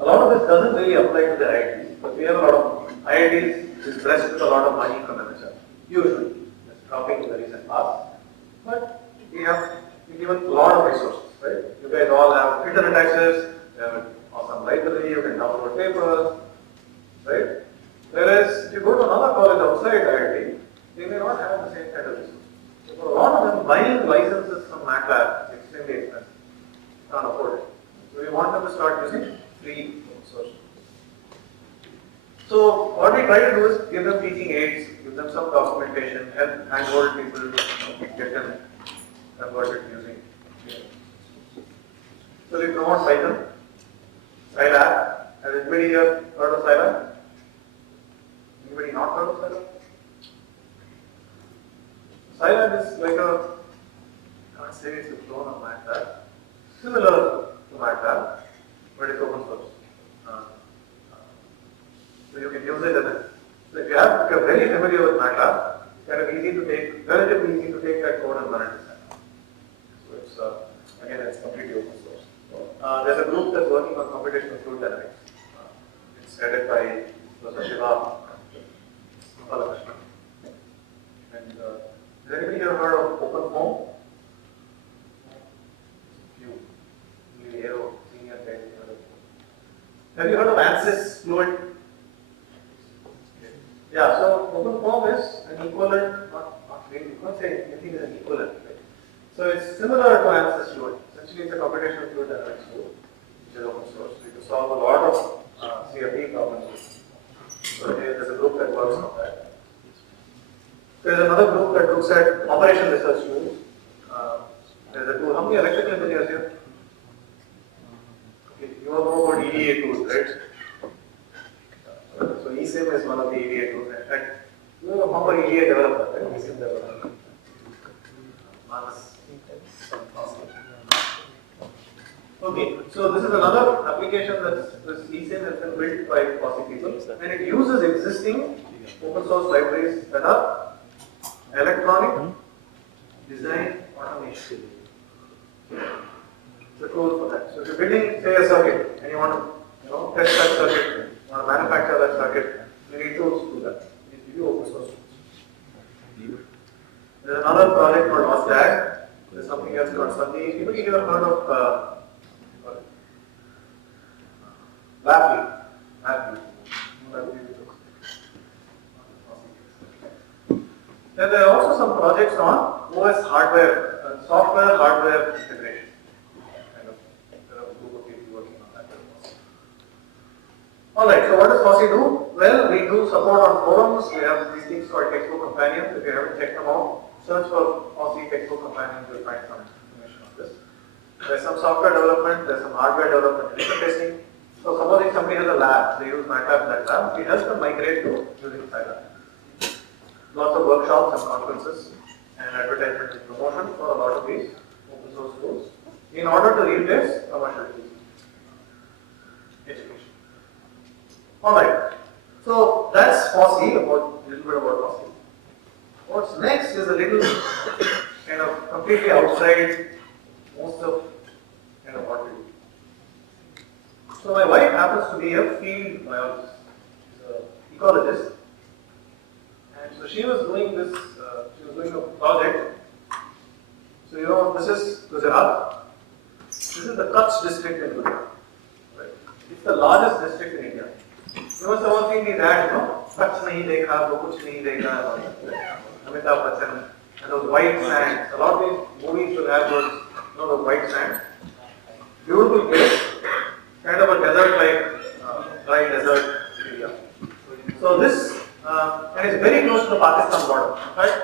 A lot of this doesn't really apply to the IITs, but we have a lot of IITs is blessed with a lot of money from MSF, usually. dropping in the recent past. But we have been given a lot of resources, right? You guys all have internet access, you have an awesome library, you can download papers, right? Whereas if you go to another college outside IIT, they may not have the same kind of resources. So for a lot of them, buying licenses from MATLAB is extremely expensive. Can't afford it. So we want them to start using free open source. So what we try to do is give them teaching aids, give them some documentation, help handhold people get them converted using. So we promote Python, Scilab. Has anybody here heard of Scilab? Anybody not heard of Scilab? Scilab is like a, I can't say it's a clone of MATLAB, similar to MATLAB, but it's open source. So you can use it as a, so if you're very familiar with MATLAB, it's kind of easy to take, relatively easy to take that code and run it. So it's, again, it's completely open source. There's a group that's working on computational fluid dynamics. It's headed by Professor Shiva. And has anybody here heard of OpenFOAM? Few. Aero, senior guys. Have you heard of ANSYS fluid? Yeah, so OpenFOAM is an equivalent, not really, you can't say anything is an equivalent, right? So it's similar to ANSYS fluid. Essentially, it's a computational fluid dynamics tool, which is open source. You can solve a lot of CFD problems. So there's a group that works on that. There's another group that looks at operation research tools. There's a tool. How many electrical engineers here? Okay, you all know about EDA tools, right? So eSIM is one of the EDA tools. In fact, you know how about EDA developer, right? eSIM developer. Okay, so this is another application that's this eSIM has been built by FOSSEE people, and it uses existing open source libraries that are electronic design automation. The tool for that. So if you're building, say, a circuit, and you want to, test that circuit, you want to manufacture that circuit, you need tools to do that. You do open source tools. There's another project called OSDAG. There's something else called Sandhi. Anybody here heard of Lapley? Then there are also some projects on OS hardware, software hardware integration. Kind of, there are a group of people working on that. Alright, so what does FOSSEE do? Well, we do support on forums. We have these things called textbook companions. If you haven't checked them out, search for FOSSEE textbook companions, you'll find some information on this. There's some software development, there's some hardware development, interfacing. So supposing somebody has a lab, they use MATLAB in that lab, we help them migrate to using Scilab. Lots of workshops and conferences and advertisement and promotion for a lot of these open source tools in order to replace commercial tools. Education. Alright, so that's FOSSEE, a little bit about FOSSEE. What's next is a little kind of completely outside most of kind of what we do. So my wife happens to be a field biologist. She's an ecologist. And so she was doing this, she was doing a project. So this is Gujarat. This is the Kutch district in Gujarat. Right? It's the largest district in India. You must have all seen these ads, Kutch nahi dekha, wo kuch nahi dekha, Amitabh Bachchan, and those white sands. A lot of these movies will have those, those white sands. Beautiful place, kind of a desert-like, dry desert area. So this, and it's very close to the Pakistan border. In fact,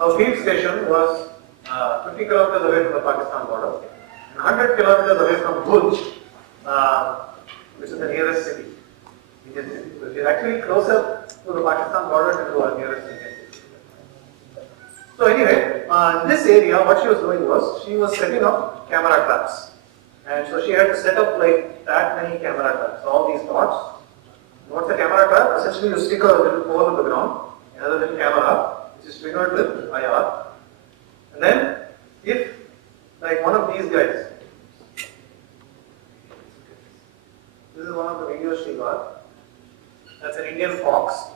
our field station was 50 kilometers away from the Pakistan border, and 100 kilometers away from Bhuj, which is the nearest city, Indian city. So it's actually closer to the Pakistan border than to our nearest Indian city. So anyway, in this area, what she was doing was, she was setting up camera traps. And so she had to set up like that many camera traps, all these dots. What's a camera trap? Essentially you stick a little pole on the ground, another little camera, which is triggered with IR. And then, if like one of these guys, this is one of the videos she got, that's an Indian fox.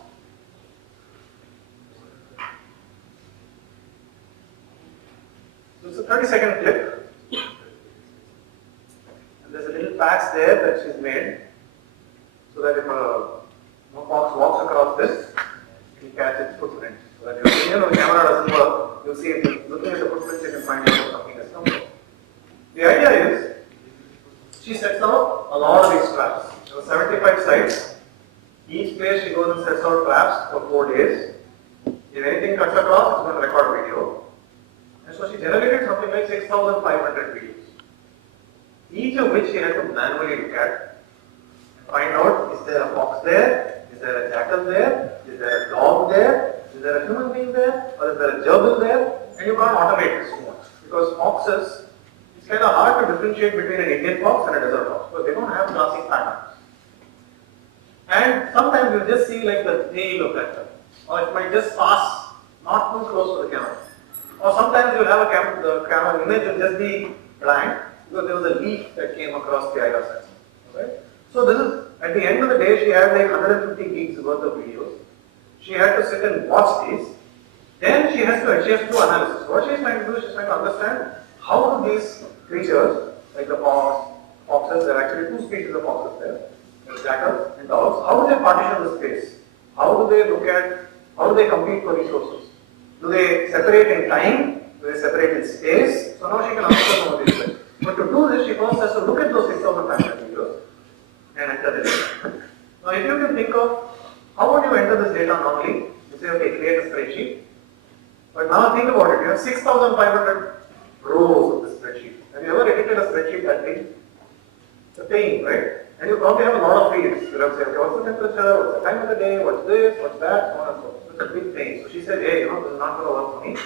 a 30-second clip. And there's a little patch there that she's made so that if a fox walks across this, it will catch its footprint. So that if the camera doesn't work, you'll see if you're looking at the footprints, you can find out if something has come from. The idea is, she sets out a lot of these traps. There were 75 sites. Each place she goes and sets out traps for 4 days. If anything cuts across, it's going to record video. And so she generated something like 6,500 videos. Each of which she had to manually look at and find out, is there a fox there? Is there a jackal there? Is there a dog there? Is there a human being there? Or is there a gerbil there? And you can't automate this too much. Because foxes, it's kind of hard to differentiate between an Indian fox and a desert fox. Because they don't have classic patterns. And sometimes you just see like the tail of that. Or it might just pass not too close to the camera. Or sometimes you'll have the camera image will just be blank because there was a leaf that came across the IR sensor. Right? So this is, at the end of the day, she had like 150 gigs worth of videos. She had to sit and watch these. Then she has to do analysis. What she's trying to do is she's trying to understand how do these creatures, like the foxes, there are actually 2 species of foxes there. There's jackals and dogs. How do they partition the space? How do they look at, how do they compete for resources? Do they separate in time? Do they separate in space? So now she can answer some of these things. But to do this, she first has to look at those 6,500 videos and enter the data. Now if you can think of, how would you enter this data normally? You say, okay, create a spreadsheet. But now think about it, you have 6,500 rows of the spreadsheet. Have you ever edited a spreadsheet that big? It's a pain, right? And you probably have a lot of fields. You'll have to say, okay, what's the temperature, what's the time of the day, what's this, what's that, so on and so forth. It's a big thing. So she said, hey, this is not going to work for me.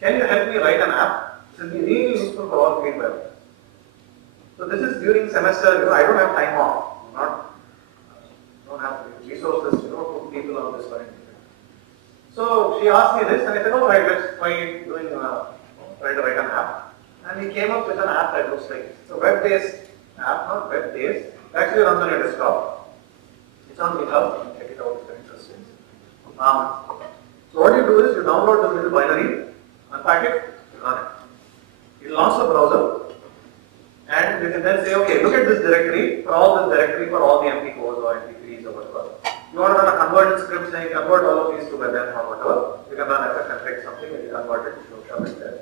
Can you help me write an app? This will be really useful for all field developers. So this is during semester, I don't have time off. Don't have resources, to put people on this or anything. So she asked me this and I said, all right, let's try doing, try to write an app. And we came up with an app that looks like it's a web-based app, not web-based. It actually runs on your desktop. It's on GitHub. You can check it out if you're interested. So what you do is you download the little binary, unpack it, you run it. You launch the browser, and you can then say, okay, look at this directory, for all the MP4s or MP3s or whatever. You want to run a conversion script saying convert all of these to WebM or whatever. You can run fxconfig something and you convert it to shove it there.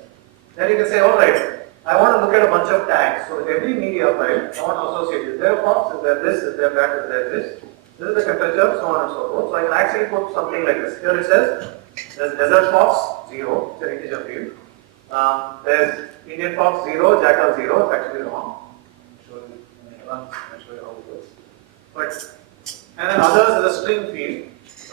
Then you can say, all right, I want to look at a bunch of tags. So with every media file, I want to associate, is there a fox, is there this, is there that, is there this. This is the temperature, so on and so forth. So I can actually put something like this. Here it says, there's desert fox, 0, it's an integer field. There's Indian fox 0, jackal 0, it's actually wrong. I'll show you how it works. But, and then others is a string field.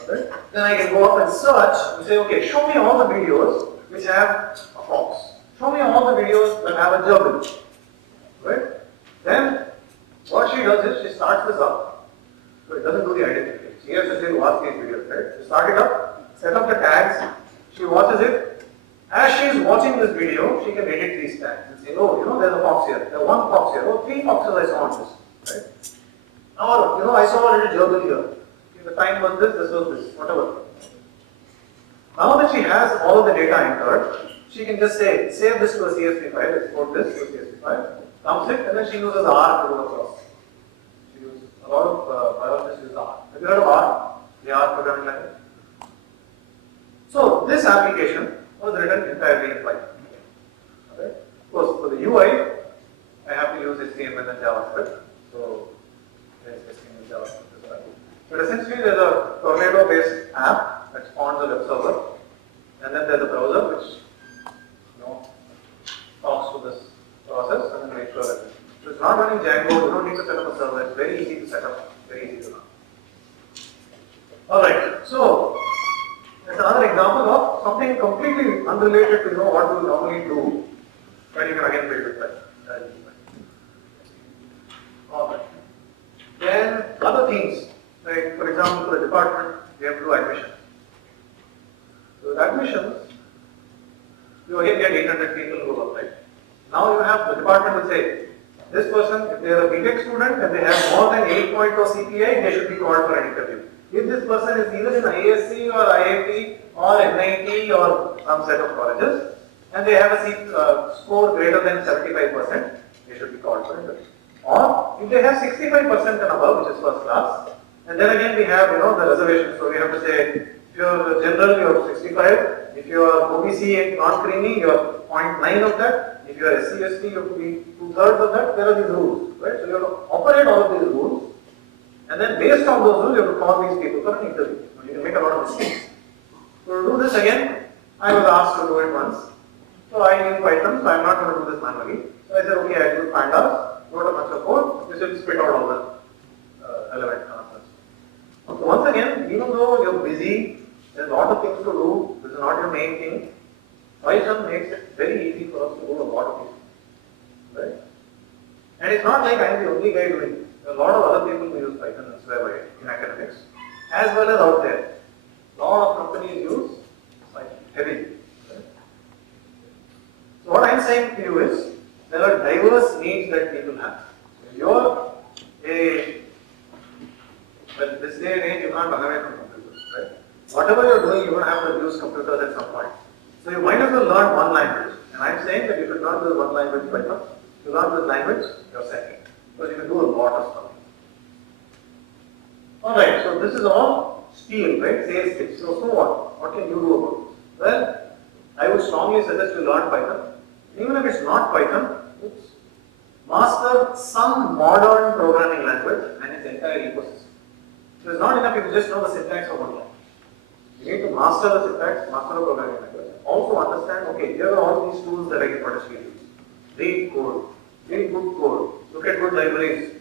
Okay. Then I can go up and search and say, okay, show me all the videos which have a fox. Show me all the videos that have a gerbil. Right? Then what she does is she starts this up. So it doesn't do the identification. She has to still watch these videos, right? She start it up, set up the tags, she watches it. As she is watching this video, she can edit these tags and say, oh, there's a fox here, there's 1 fox here, 3 foxes I saw on this, right? Or, I saw a little gerbil here. Okay, the time was this was this, whatever. Now that she has all of the data entered, she can just say, save this to a CSV file, export this to a CSV file, dumps it, and then she uses R to go across. She uses a lot of biologists use R. Have you heard of R? The R programming language. So this application was written entirely in Python. Okay. Of course, for the UI, I have to use HTML and JavaScript. So there's HTML and JavaScript as well. But essentially, there's a tornado-based app that spawns a web server, and then there's a browser which talks to this process and then makes sure that so it's not running Django. You don't need to set up a server. It's very easy to set up, very easy to run. All right. So that's another example of something completely unrelated to what we normally do. But you can again build it back. All right. Then other things, like for example, for the department, we have to do admission. So with admissions, you again get 800 people who apply. Now you have the department will say, this person, if they are a BTech student and they have more than 8.0 CPI, they should be called for an interview. If this person is either in ISC or IIT or NIT or some set of colleges, and they have a score greater than 75%, they should be called for interview. Or if they have 65% and above, which is first class, and then again we have the reservation. So we have to say, if you are general, you are 65. If you are OBC and non-creamy, you are 0.9 of that. If you are SC, ST, you have to be 2/3 of that. There are these rules, right? So you have to operate all of these rules, and then based on those rules, you have to call these people for an interview. You can make a lot of mistakes. So to do this again, I was asked to do it once. So I knew Python, so I am not going to do this manually. So I said, okay, I will pandas, wrote a bunch of code, this will spit out all the relevant answers. So once again, even though you're busy, there's a lot of things to do, this is not your main thing, Python makes it very easy for us to do a lot of things. Right? And it's not like I'm the only guy doing it. There are a lot of other people who use Python and swear by it in academics, as well as out there. A lot of companies use Python heavily. Right? So what I'm saying to you is, there are diverse needs that people have. If you're this day and age, you can't run away from computers, right? Whatever you're doing, you're going to have to use computers at some point. So you might as well learn one language. And I'm saying that you should not learn one language Python. You learn this language, you're second. Because you can do a lot of stuff. Alright, so this is all steel, right? Sales pitch. So what? What can you do about it? Well, I would strongly suggest you learn Python. Even if it's not Python, master some modern programming language and its entire ecosystem. So it's not enough if you just know the syntax of one language. You need to master the syntax, master the programming language. Also understand, okay, here are all these tools that I can potentially use. Read code, read good code, look at good libraries,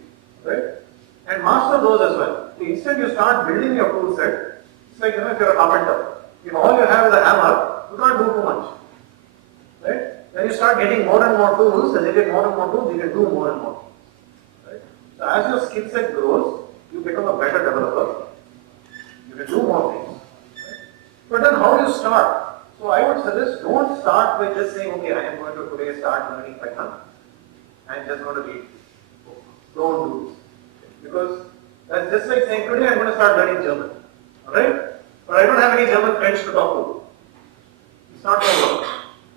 right? And master those as well. The instant you start building your tool set, it's like, if you're a carpenter. If all you have is a hammer, you can't do too much. Right? When you start getting more and more tools, as you get more and more tools, you can do more and more. Right? So as your skill set grows, you become a better developer. You can do more things. Right? But then how do you start? So I would suggest, don't start by just saying, okay, I am going to today start learning Python. I am just going to read. Don't do this. Because that's just like saying, today I am going to start learning German. Alright? But I don't have any German friends to talk to. It's not going to work.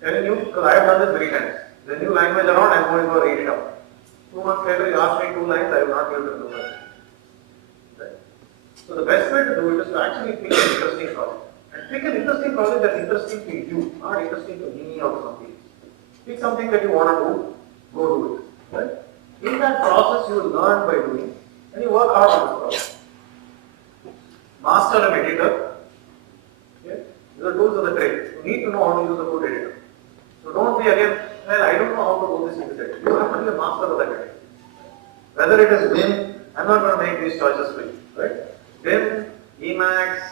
Telling you, because I have done this many times. The new language around, I am going to go read it up. 2 months later, you ask me 2 lines, I will not be able to do that. Right? So the best way to do it is to actually pick an interesting project. And pick an interesting project that's interesting to you, not interesting to me or to somebody else. Pick something that you want to do, go do it. Right? In that process, you will learn by doing, and you work hard on this project. Master an editor. Okay? These are tools of the trade. You need to know how to use a good editor. So don't be again, well, I don't know how to do this in this editor. You have to be a master of that editor. Whether it is Vim, I'm not going to make these choices for you. Right? Vim, Emacs,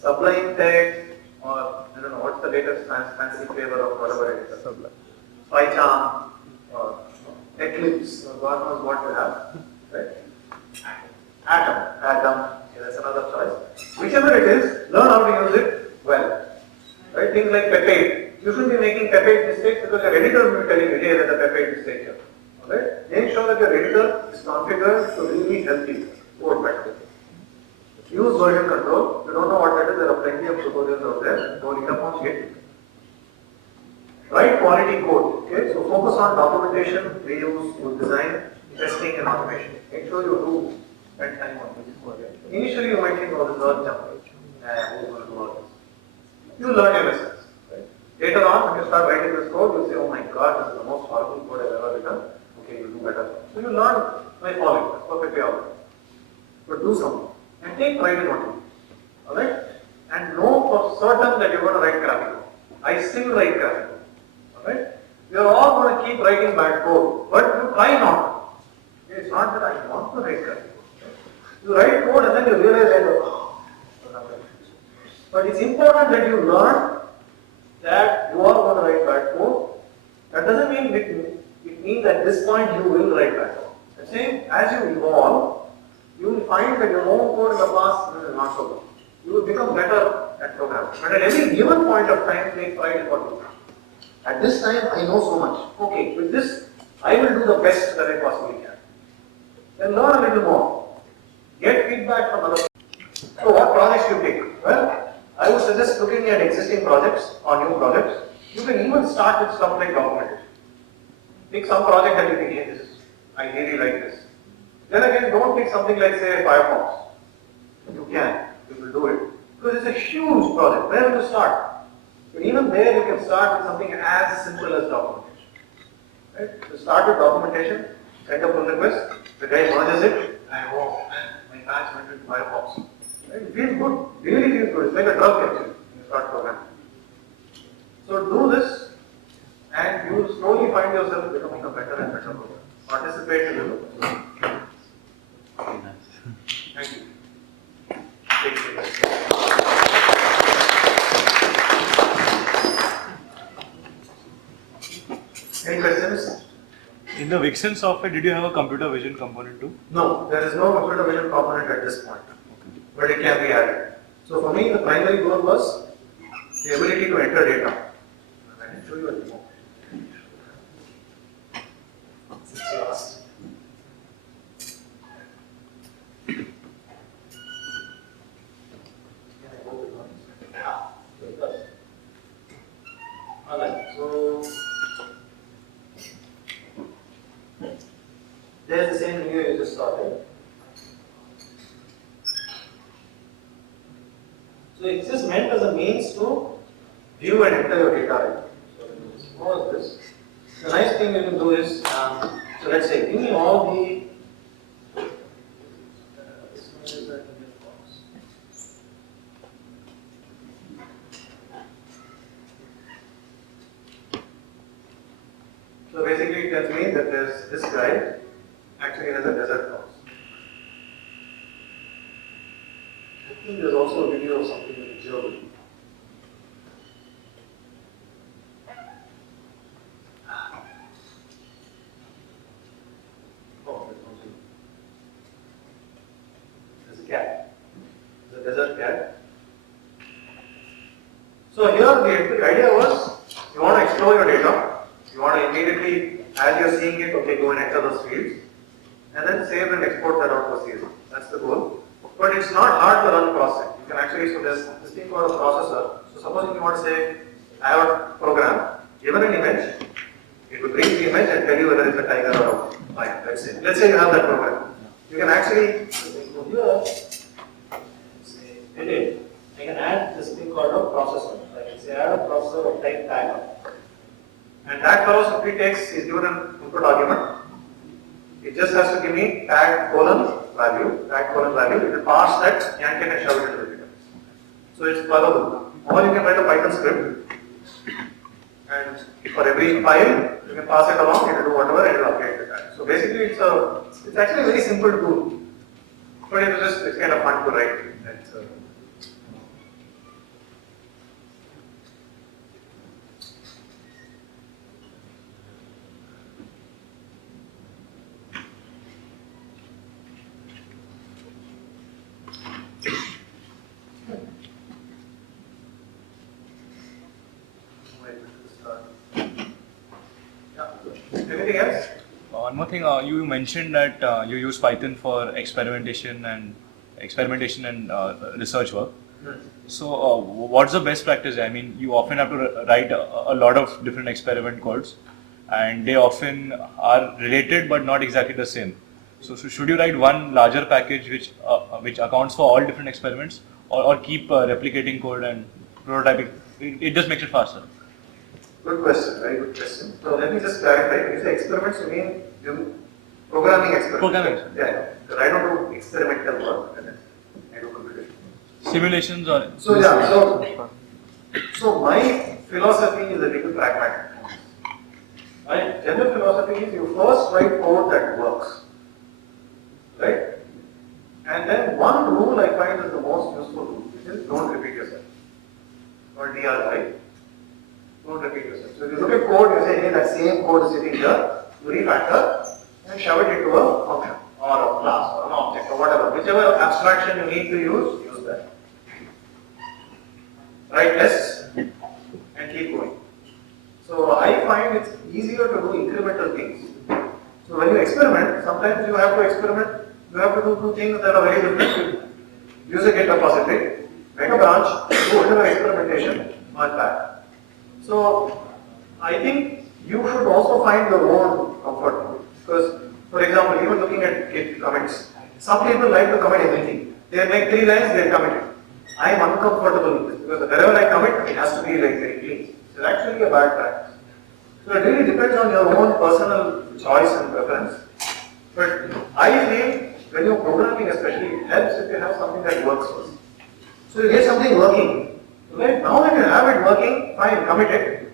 Sublime Text, or I don't know what's the latest fancy flavor of whatever it is. Sublime. PyCharm, or Eclipse, or God knows what you have. Right? Atom, that's another choice. Whichever it is, learn how to use it well. Right? Things like Pepade. You shouldn't be making Pepade mistakes because your editor will be telling you, hey, there's a Pepade mistake here. Alright? Make sure that your editor is configured to really help you code better. Use version control. If you don't know what that is, there are plenty of tutorials out there. Go look up on it. Write quality code. Okay? So focus on documentation, reuse, design, testing, and automation. Make sure you do spend time on this. Initially, you might think, oh, this is all junk. Who's going to do all this? You learn your lessons. Right? Later on, when you start writing this code, you say, oh my god, this is the most powerful code I've ever written. Okay, you do better. So you learn by following. That's perfectly all right. But do something. And take pride in what you do. Alright? And know for certain that you're going to write graphic code. I still write graphic code. Alright? You're all going to keep writing bad code. But you try not. It's not that I want to write graphic code. You write code and then you realize that, but it's important that you learn that you are going to write bad code. That doesn't mean it means at this point you will write bad code. I'm saying as you evolve, you will find that your own code in the past is not so good. You will become better at programming. But at any given point of time, take pride in what you do. At this time, I know so much. Okay, with this, I will do the best that I possibly can. Then learn a little more. Get feedback from other people. So what projects you pick? Well, I would suggest looking at existing projects or new projects. You can even start with stuff like documentation. Pick some project that you think, hey, I really like this. Then again, don't pick something like, say, Firefox. You can, you will do it. Because it's a huge project. Where will you start? But even there, you can start with something as simple as documentation. Right? So start with documentation, send a pull request, the guy merges it, and oh, my patch went into Firefox. Right? It feels good, really feels good. It's like a drug actually, when you start programming. So do this, and you will slowly find yourself becoming a better and better programmer. Participate in the loop. Thank you. Any questions? In the Vixen software, did you have a computer vision component too? No, there is no computer vision component at this point, but it can be added. So for me, the primary goal was the ability to enter data. I can show you a demo. Since you asked. Alright, so there's the same video you just saw, right? So it's just meant as a means to view and enter your data. Right? So suppose this. The nice thing you can do is, so let's say, give me all the so basically it tells me that there's this guy, actually there's a desert cross. I think there's also a video of something in Germany. Oh, there's a cat. There's a desert cat. So here the idea was, you want to explore your data. You want to immediately, as you're seeing it, okay, go and enter those fields, and then save and export that out for CSV. That's the goal. But it's not hard to run processing. You can actually, so there's this thing called a processor. So supposing you want to say, I have a program, given an image, it will bring the image and tell you whether it's a tiger or a lion, let's say. Let's say you have that program. You can actually, go here, say, edit. I can add this thing called a processor. I can say, add a processor of type tag. And that fellow simply takes, is given an input argument. It just has to give me tag colon value, it will pass that yank and shove it into the data. So it's pluggable. Or you can write a Python script, and for every file, you can pass it along, it will do whatever, and it will update the tag. So basically it's actually a very simple tool. But it's kind of fun to write. Anything else? One more thing, you mentioned that you use Python for experimentation and research work. So, what's the best practice? I mean, you often have to write a lot of different experiment codes, and they often are related but not exactly the same. So should you write one larger package which accounts for all different experiments, or keep replicating code and prototyping? It just makes it faster. Good question, very good question. So let me just clarify. When you say experiments, you mean programming experiments? Programming. Yeah, because I don't do experimental work. I do computation. Simulations or... So my philosophy is a little pragmatic. My general philosophy is you first write code that works. Right? And then one rule I find is the most useful rule, which is don't repeat yourself. Or DRY. Don't repeat yourself. So if you look at code, you say, hey, that same code is sitting here, you refactor and shove it into a function or a class or an object or whatever. Whichever abstraction you need to use that. Write tests and keep going. So I find it's easier to do incremental things. So when you experiment, sometimes you have to experiment, you have to do two things that are very different. Use a Git repository, make a branch, do whatever experimentation, merge back. So I think you should also find your own comfort. Because, for example, even looking at Git comments, some people like to commit everything. They make 3 lines, they commit it. I am uncomfortable with this because wherever I commit, it has to be like very clean. It's actually a bad practice. So it really depends on your own personal choice and preference. But I feel when you're programming especially, it helps if you have something that works first. So you get something working. Right? Now that you have it working, fine, commit it.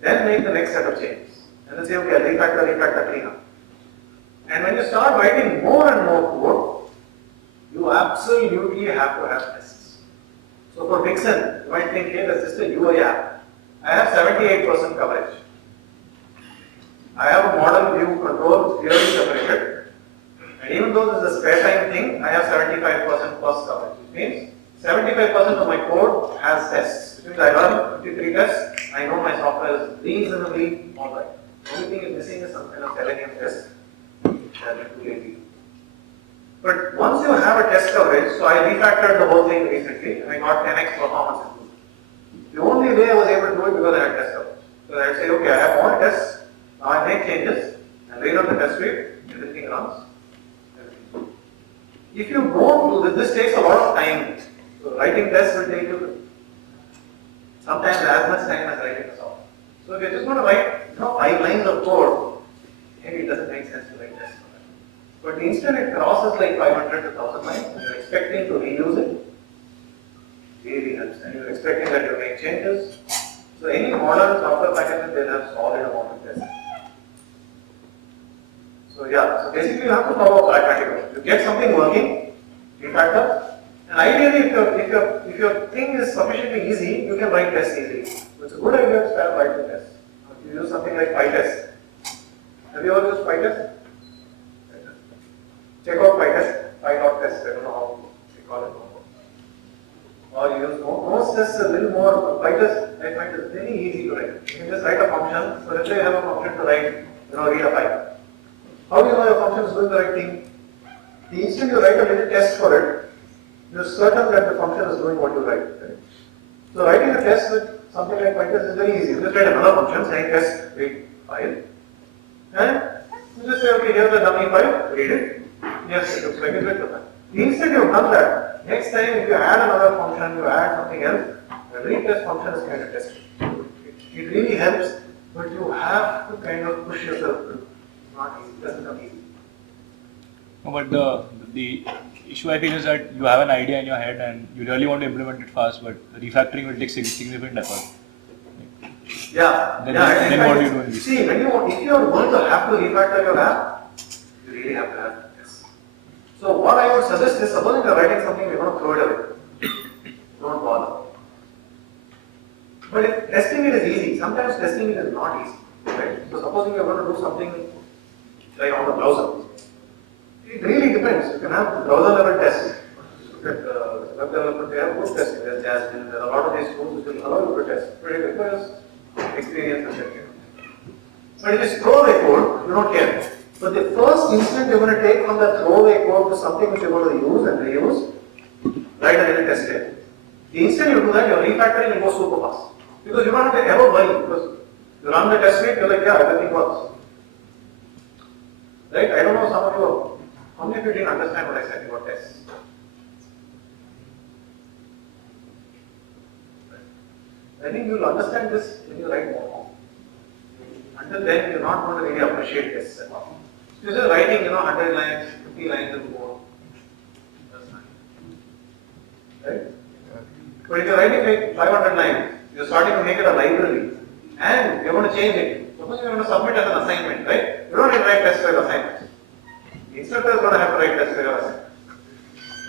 Then make the next set of changes. And then say, okay, refactor, clean up. And when you start writing more and more code, you absolutely have to have tests. So for Vixen, you might think, hey, that's just a UI app. I have 78% coverage. I have a model view control clearly separated. And even though this is a spare time thing, I have 75% plus coverage. Which means 75% of my code has tests. Which means I run 53 tests. I know my software is reasonably alright. The only thing is missing is some kind of Selenium test. But once you have a test coverage, so I refactored the whole thing recently and I got 10x performance improvement. The only way I was able to do it because I had test coverage. So I say, okay, I have all tests, now I make changes and rerun the test suite, everything runs. If you don't do this takes a lot of time. So writing tests will take you sometimes as much time as writing a software. So if you're just going to write 5 lines of code, maybe it doesn't make sense to write tests. But the instant it crosses like 500 to 1000 lines, and you're expecting to reuse it, really helps. And you're expecting that you make changes. So any modern software package, they'll have solid amount of testing. So yeah, so basically you have to follow a pragmatic approach. You get something working, refactor, and ideally if your thing is sufficiently easy, you can write tests easily. So it's a good idea to start writing tests. If you use something like PyTest. Have you ever used PyTest? Check out PyTest, py.test, I don't know how they call it. Or you use most tests a little more. PyTest, I find is very easy to write. You can just write a function. So let's say you have a function to write, read a file. How do you know your function is doing the right thing? The instant you write a little test for it, you're certain that the function is doing what you write. Right? So writing a test with something like PyTest is very easy. You just write another function saying test read file, and you just say, okay, here's the dummy file, read it. Yes, it looks like it's written. The instant you've done that, next time if you add another function, you add something else, the retest function is kind of tested. It really helps, but you have to kind of push yourself through. It's not easy, it doesn't come easy. No, but the issue I feel is that you have an idea in your head and you really want to implement it fast, but refactoring will take significant effort. Yeah. Then what do you do in this? See, if you are going to have to refactor your app, you really have to have this. So what I would suggest is, suppose you're writing something, you're going to throw it away. Don't bother. But if testing it is easy, sometimes testing it is not easy. Right? So supposing you're going to do something like on the browser, it really depends. You can have browser level tests. Web development, they have good testing. There's Jasmine, there are a lot of these tools which will allow you to test. But it requires experience and testing. But if it's throwaway code, you don't care. But the first instant you're going to take from that throwaway code to something which you're going to use and reuse, write a little test it. The instant you do that, your refactoring will go super fast. Because you don't have to ever worry. Because you run the test suite, you're like, yeah, everything works. Right? I don't know some of you, how many of you didn't understand what I said about tests? I think you'll understand this when you write more. Until then, you're not going to really appreciate this at all. You're just writing, 100 lines, 50 lines of code. That's fine. Right? But if you're writing like 500 lines, you're starting to make it a library, and you're going to change it. Suppose you're going to submit as an assignment, right? You don't need to write test for your assignment. The instructor is going to have to write test for your assignment.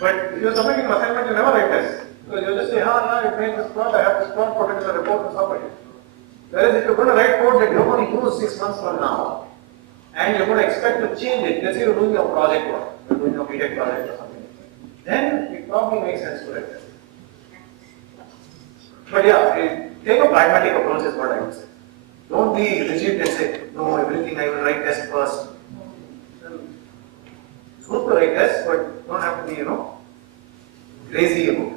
But if you're submitting an assignment, you never write test. Because you just say, it made this plot, I have this plot, put it in the report and submit it. Whereas if you're going to write code that you're going to use 6 months from now, and you're going to expect to change it, let's say you're doing your project work, you're doing your BTech project or something, then it probably makes sense to write test. But yeah, take a pragmatic approach is what I would say. Don't be rigid and say, no, everything I will write test first. It's good to write test, but don't have to be, crazy about it.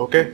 Okay.